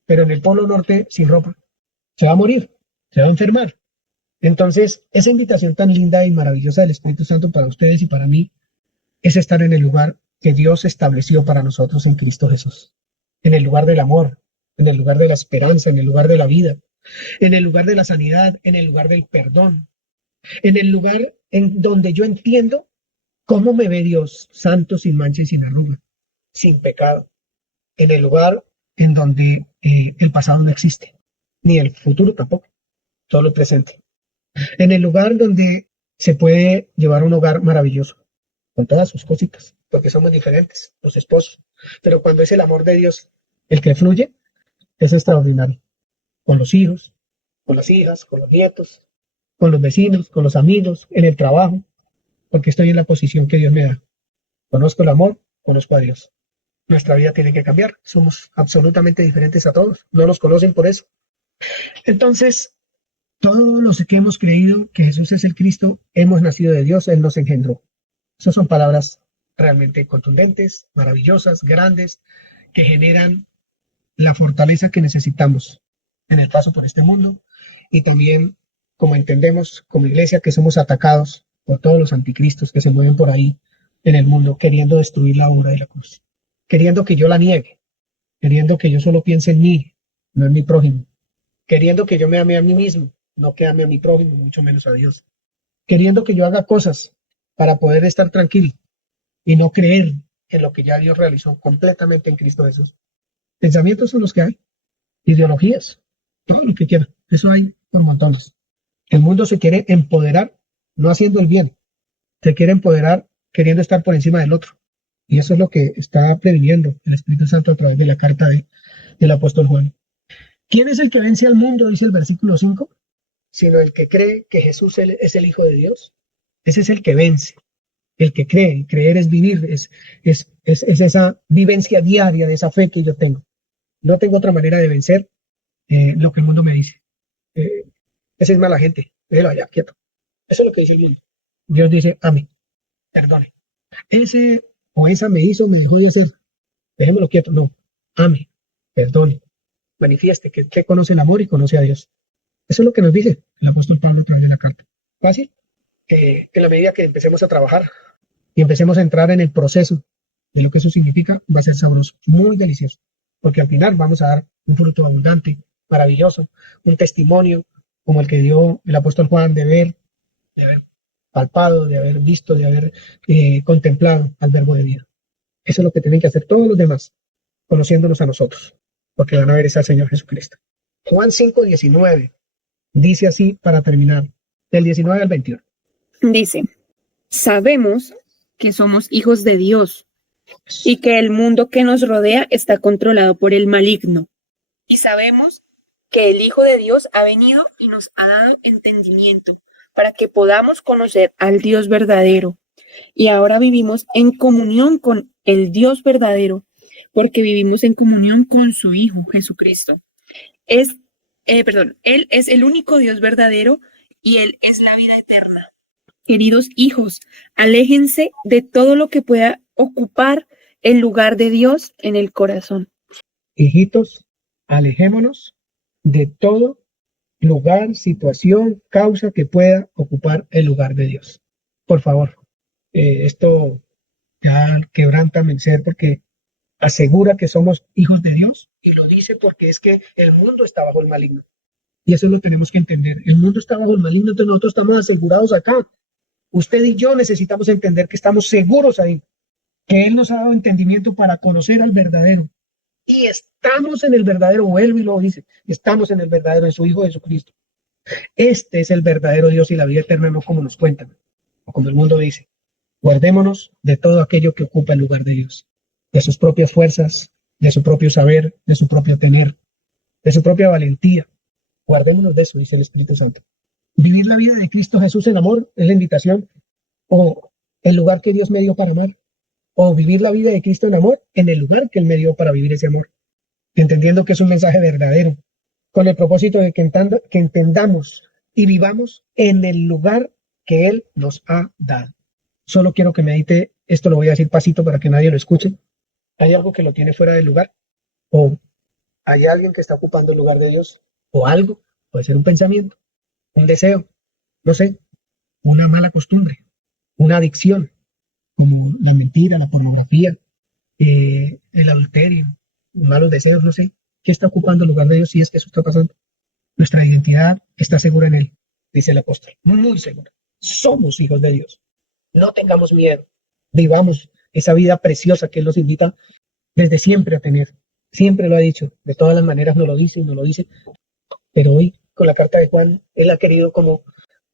Pero en el Polo Norte sin ropa. Se va a morir, se va a enfermar. Entonces, esa invitación tan linda y maravillosa del Espíritu Santo para ustedes y para mí es estar en el lugar que Dios estableció para nosotros en Cristo Jesús. En el lugar del amor, en el lugar de la esperanza, en el lugar de la vida, en el lugar de la sanidad, en el lugar del perdón, en el lugar en donde yo entiendo cómo me ve Dios, santo, sin mancha y sin arruga, sin pecado, en el lugar en donde el pasado no existe, ni el futuro tampoco, solo el presente. En el lugar donde se puede llevar un hogar maravilloso, con todas sus cositas, porque somos diferentes, los esposos. Pero cuando es el amor de Dios el que fluye, es extraordinario. Con los hijos, con las hijas, con los nietos, con los vecinos, con los amigos, en el trabajo, porque estoy en la posición que Dios me da. Conozco el amor, conozco a Dios. Nuestra vida tiene que cambiar. Somos absolutamente diferentes a todos. No nos conocen por eso. Entonces, todos los que hemos creído que Jesús es el Cristo, hemos nacido de Dios, Él nos engendró. Esas son palabras realmente contundentes, maravillosas, grandes, que generan la fortaleza que necesitamos en el paso por este mundo. Y también, como entendemos como iglesia, que somos atacados por todos los anticristos que se mueven por ahí en el mundo, queriendo destruir la obra de la cruz, queriendo que yo la niegue, queriendo que yo solo piense en mí, no en mi prójimo, queriendo que yo me ame a mí mismo, no que ame a mi prójimo, mucho menos a Dios, queriendo que yo haga cosas para poder estar tranquilo y no creer en lo que ya Dios realizó completamente en Cristo Jesús. Pensamientos son los que hay, ideologías, todo lo que quieran, eso hay por montones. El mundo se quiere empoderar, no haciendo el bien, se quiere empoderar queriendo estar por encima del otro. Y eso es lo que está previniendo el Espíritu Santo a través de la carta del apóstol Juan. ¿Quién es el que vence al mundo? Dice el versículo 5. Sino el que cree que Jesús es el Hijo de Dios. Ese es el que vence. El que cree. Creer es vivir. Es esa vivencia diaria de esa fe que yo tengo. No tengo otra manera de vencer lo que el mundo me dice. Esa es mala gente. Déjelo allá, quieto. Eso es lo que dice el mundo. Dios dice, ame, perdone. Ese o esa me hizo, me dejó de hacer. Déjemelo quieto. No, ame, perdone. Manifieste que conoce el amor y conoce a Dios. Eso es lo que nos dice el apóstol Pablo a través de la carta. Fácil, que en la medida que empecemos a trabajar y empecemos a entrar en el proceso de lo que eso significa, va a ser sabroso, muy delicioso, porque al final vamos a dar un fruto abundante, maravilloso, un testimonio como el que dio el apóstol Juan de haber palpado, de haber visto, de haber contemplado al verbo de vida. Eso es lo que tienen que hacer todos los demás, conociéndonos a nosotros, porque van a ver es al Señor Jesucristo. Juan 5:19 dice así para terminar, del 19 al 21. Dice, sabemos que somos hijos de Dios y que el mundo que nos rodea está controlado por el maligno. Y sabemos que el Hijo de Dios ha venido y nos ha dado entendimiento para que podamos conocer al Dios verdadero. Y ahora vivimos en comunión con el Dios verdadero, porque vivimos en comunión con su Hijo, Jesucristo. Él es el único Dios verdadero y Él es la vida eterna. Queridos hijos, aléjense de todo lo que pueda ocupar el lugar de Dios en el corazón. Hijitos, alejémonos de todo lugar, situación, causa que pueda ocupar el lugar de Dios. Por favor, esto ya quebranta mi ser porque asegura que somos hijos de Dios y lo dice porque es que el mundo está bajo el maligno. Y eso lo tenemos que entender. El mundo está bajo el maligno, entonces nosotros estamos asegurados acá. Usted y yo necesitamos entender que estamos seguros ahí, que Él nos ha dado entendimiento para conocer al verdadero. Y estamos en el verdadero, vuelve y lo dice, estamos en el verdadero, en su Hijo Jesucristo. Este es el verdadero Dios y la vida eterna, no como nos cuentan, o como el mundo dice. Guardémonos de todo aquello que ocupa el lugar de Dios, de sus propias fuerzas, de su propio saber, de su propio tener, de su propia valentía. Guardémonos de eso, dice el Espíritu Santo. Vivir la vida de Cristo Jesús en amor es la invitación, o el lugar que Dios me dio para amar, o vivir la vida de Cristo en amor en el lugar que Él me dio para vivir ese amor, entendiendo que es un mensaje verdadero, con el propósito de que entendamos y vivamos en el lugar que Él nos ha dado. Solo quiero que medite, esto lo voy a decir pasito para que nadie lo escuche. ¿Hay algo que lo tiene fuera del lugar? ¿O hay alguien que está ocupando el lugar de Dios? ¿O algo? Puede ser un pensamiento, un deseo, no sé, una mala costumbre, una adicción, como la mentira, la pornografía, el adulterio, malos deseos, no sé. ¿Qué está ocupando el lugar de Dios si es que eso está pasando? Nuestra identidad está segura en Él, dice el apóstol, muy segura. Somos hijos de Dios. No tengamos miedo. Vivamos esa vida preciosa que Él nos invita desde siempre a tener. Siempre lo ha dicho, de todas las maneras nos lo dice y nos lo dice, pero hoy con la carta de Juan, Él ha querido como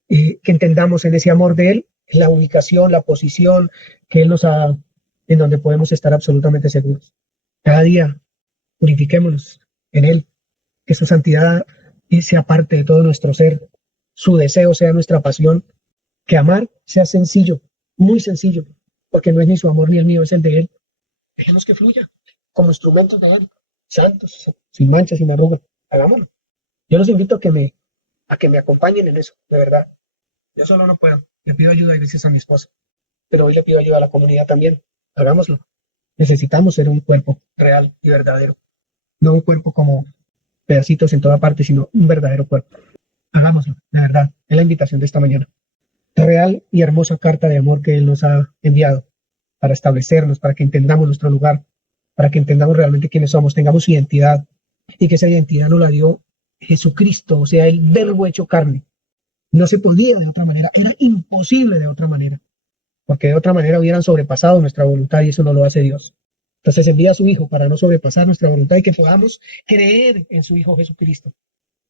que entendamos en ese amor de Él, la ubicación, la posición que Él nos ha, en donde podemos estar absolutamente seguros. Cada día purifiquémonos en Él, que su santidad sea parte de todo nuestro ser, su deseo sea nuestra pasión, que amar sea sencillo, muy sencillo, porque no es ni su amor ni el mío, es el de Él. Dejemos que fluya como instrumentos de Él, santos, sin manchas, sin arrugas. Hagámoslo. Yo los invito a que me acompañen en eso, de verdad. Yo solo no puedo. Le pido ayuda a veces a mi esposa, pero hoy le pido ayuda a la comunidad también. Hagámoslo. Necesitamos ser un cuerpo real y verdadero. No un cuerpo como pedacitos en toda parte, sino un verdadero cuerpo. Hagámoslo, de verdad. Es la invitación de esta mañana. Real y hermosa carta de amor que Él nos ha enviado para establecernos, para que entendamos nuestro lugar, para que entendamos realmente quiénes somos, tengamos identidad y que esa identidad nos la dio Jesucristo, o sea, el verbo hecho carne. No se podía de otra manera, era imposible de otra manera, porque de otra manera hubieran sobrepasado nuestra voluntad y eso no lo hace Dios. Entonces envía a su Hijo para no sobrepasar nuestra voluntad y que podamos creer en su Hijo Jesucristo,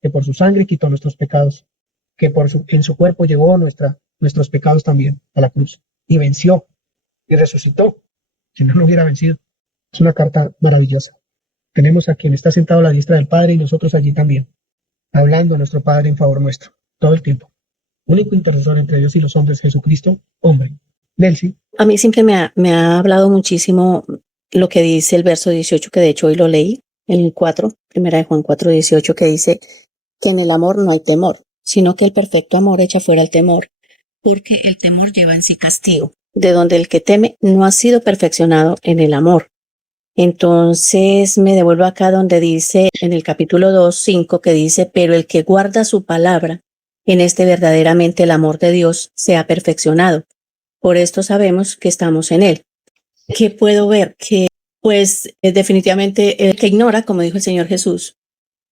que por su sangre quitó nuestros pecados, que en su cuerpo llevó nuestros pecados también a la cruz y venció y resucitó. Si no, no hubiera vencido. Es una carta maravillosa. Tenemos a quien está sentado a la diestra del Padre y nosotros allí también, hablando a nuestro Padre en favor nuestro, todo el tiempo. Único intercesor entre Dios y los hombres, Jesucristo, hombre. Nelcy. A mí siempre me ha hablado muchísimo lo que dice el verso 18, que de hecho hoy lo leí, el 4, primera de Juan 4, 18, que dice que en el amor no hay temor, sino que el perfecto amor echa fuera el temor, porque el temor lleva en sí castigo, de donde el que teme no ha sido perfeccionado en el amor. Entonces me devuelvo acá donde dice en el capítulo 2, 5, que dice, pero el que guarda su palabra, en este verdaderamente el amor de Dios se ha perfeccionado. Por esto sabemos que estamos en Él. ¿Qué puedo ver? Que pues definitivamente el que ignora, como dijo el Señor Jesús,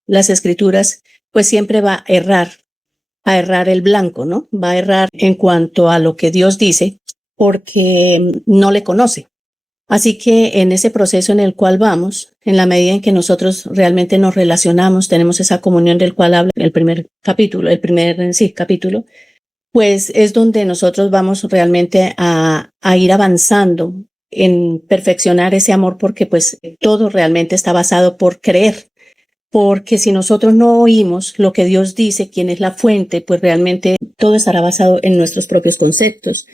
las Escrituras, pues siempre va a errar el blanco, ¿no? Va a errar en cuanto a lo que Dios dice, porque no le conoce. Así que en ese proceso en el cual vamos, en la medida en que nosotros realmente nos relacionamos, tenemos esa comunión del cual habla el primer capítulo, pues es donde nosotros vamos realmente a ir avanzando en perfeccionar ese amor, porque pues todo realmente está basado por creer. Porque si nosotros no oímos lo que Dios dice, quién es la fuente, pues realmente todo estará basado en nuestros propios conceptos.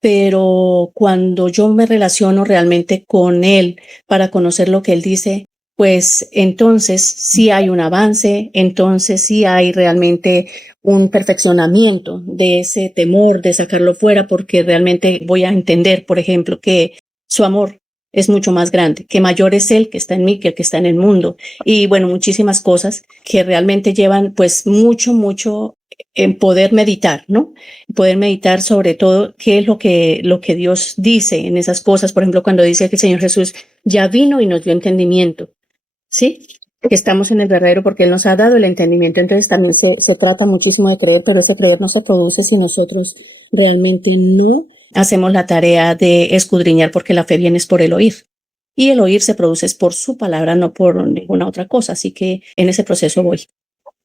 Pero cuando yo me relaciono realmente con Él para conocer lo que Él dice, pues entonces sí hay un avance, entonces sí hay realmente un perfeccionamiento de ese temor, de sacarlo fuera, porque realmente voy a entender, por ejemplo, que su amor es mucho más grande, que mayor es Él que está en mí que el que está en el mundo. Y bueno, muchísimas cosas que realmente llevan pues mucho en poder meditar, ¿no? Poder meditar sobre todo qué es lo que Dios dice en esas cosas. Por ejemplo, cuando dice que el Señor Jesús ya vino y nos dio entendimiento, ¿sí? Que estamos en el verdadero porque Él nos ha dado el entendimiento. Entonces también se trata muchísimo de creer, pero ese creer no se produce si nosotros realmente no hacemos la tarea de escudriñar, porque la fe viene es por el oír. Y el oír se produce es por su palabra, no por ninguna otra cosa. Así que en ese proceso voy.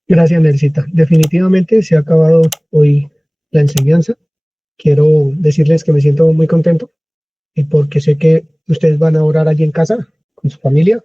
Gracias, Nelsita. Definitivamente se ha acabado hoy la enseñanza. Quiero decirles que me siento muy contento porque sé que ustedes van a orar allí en casa con su familia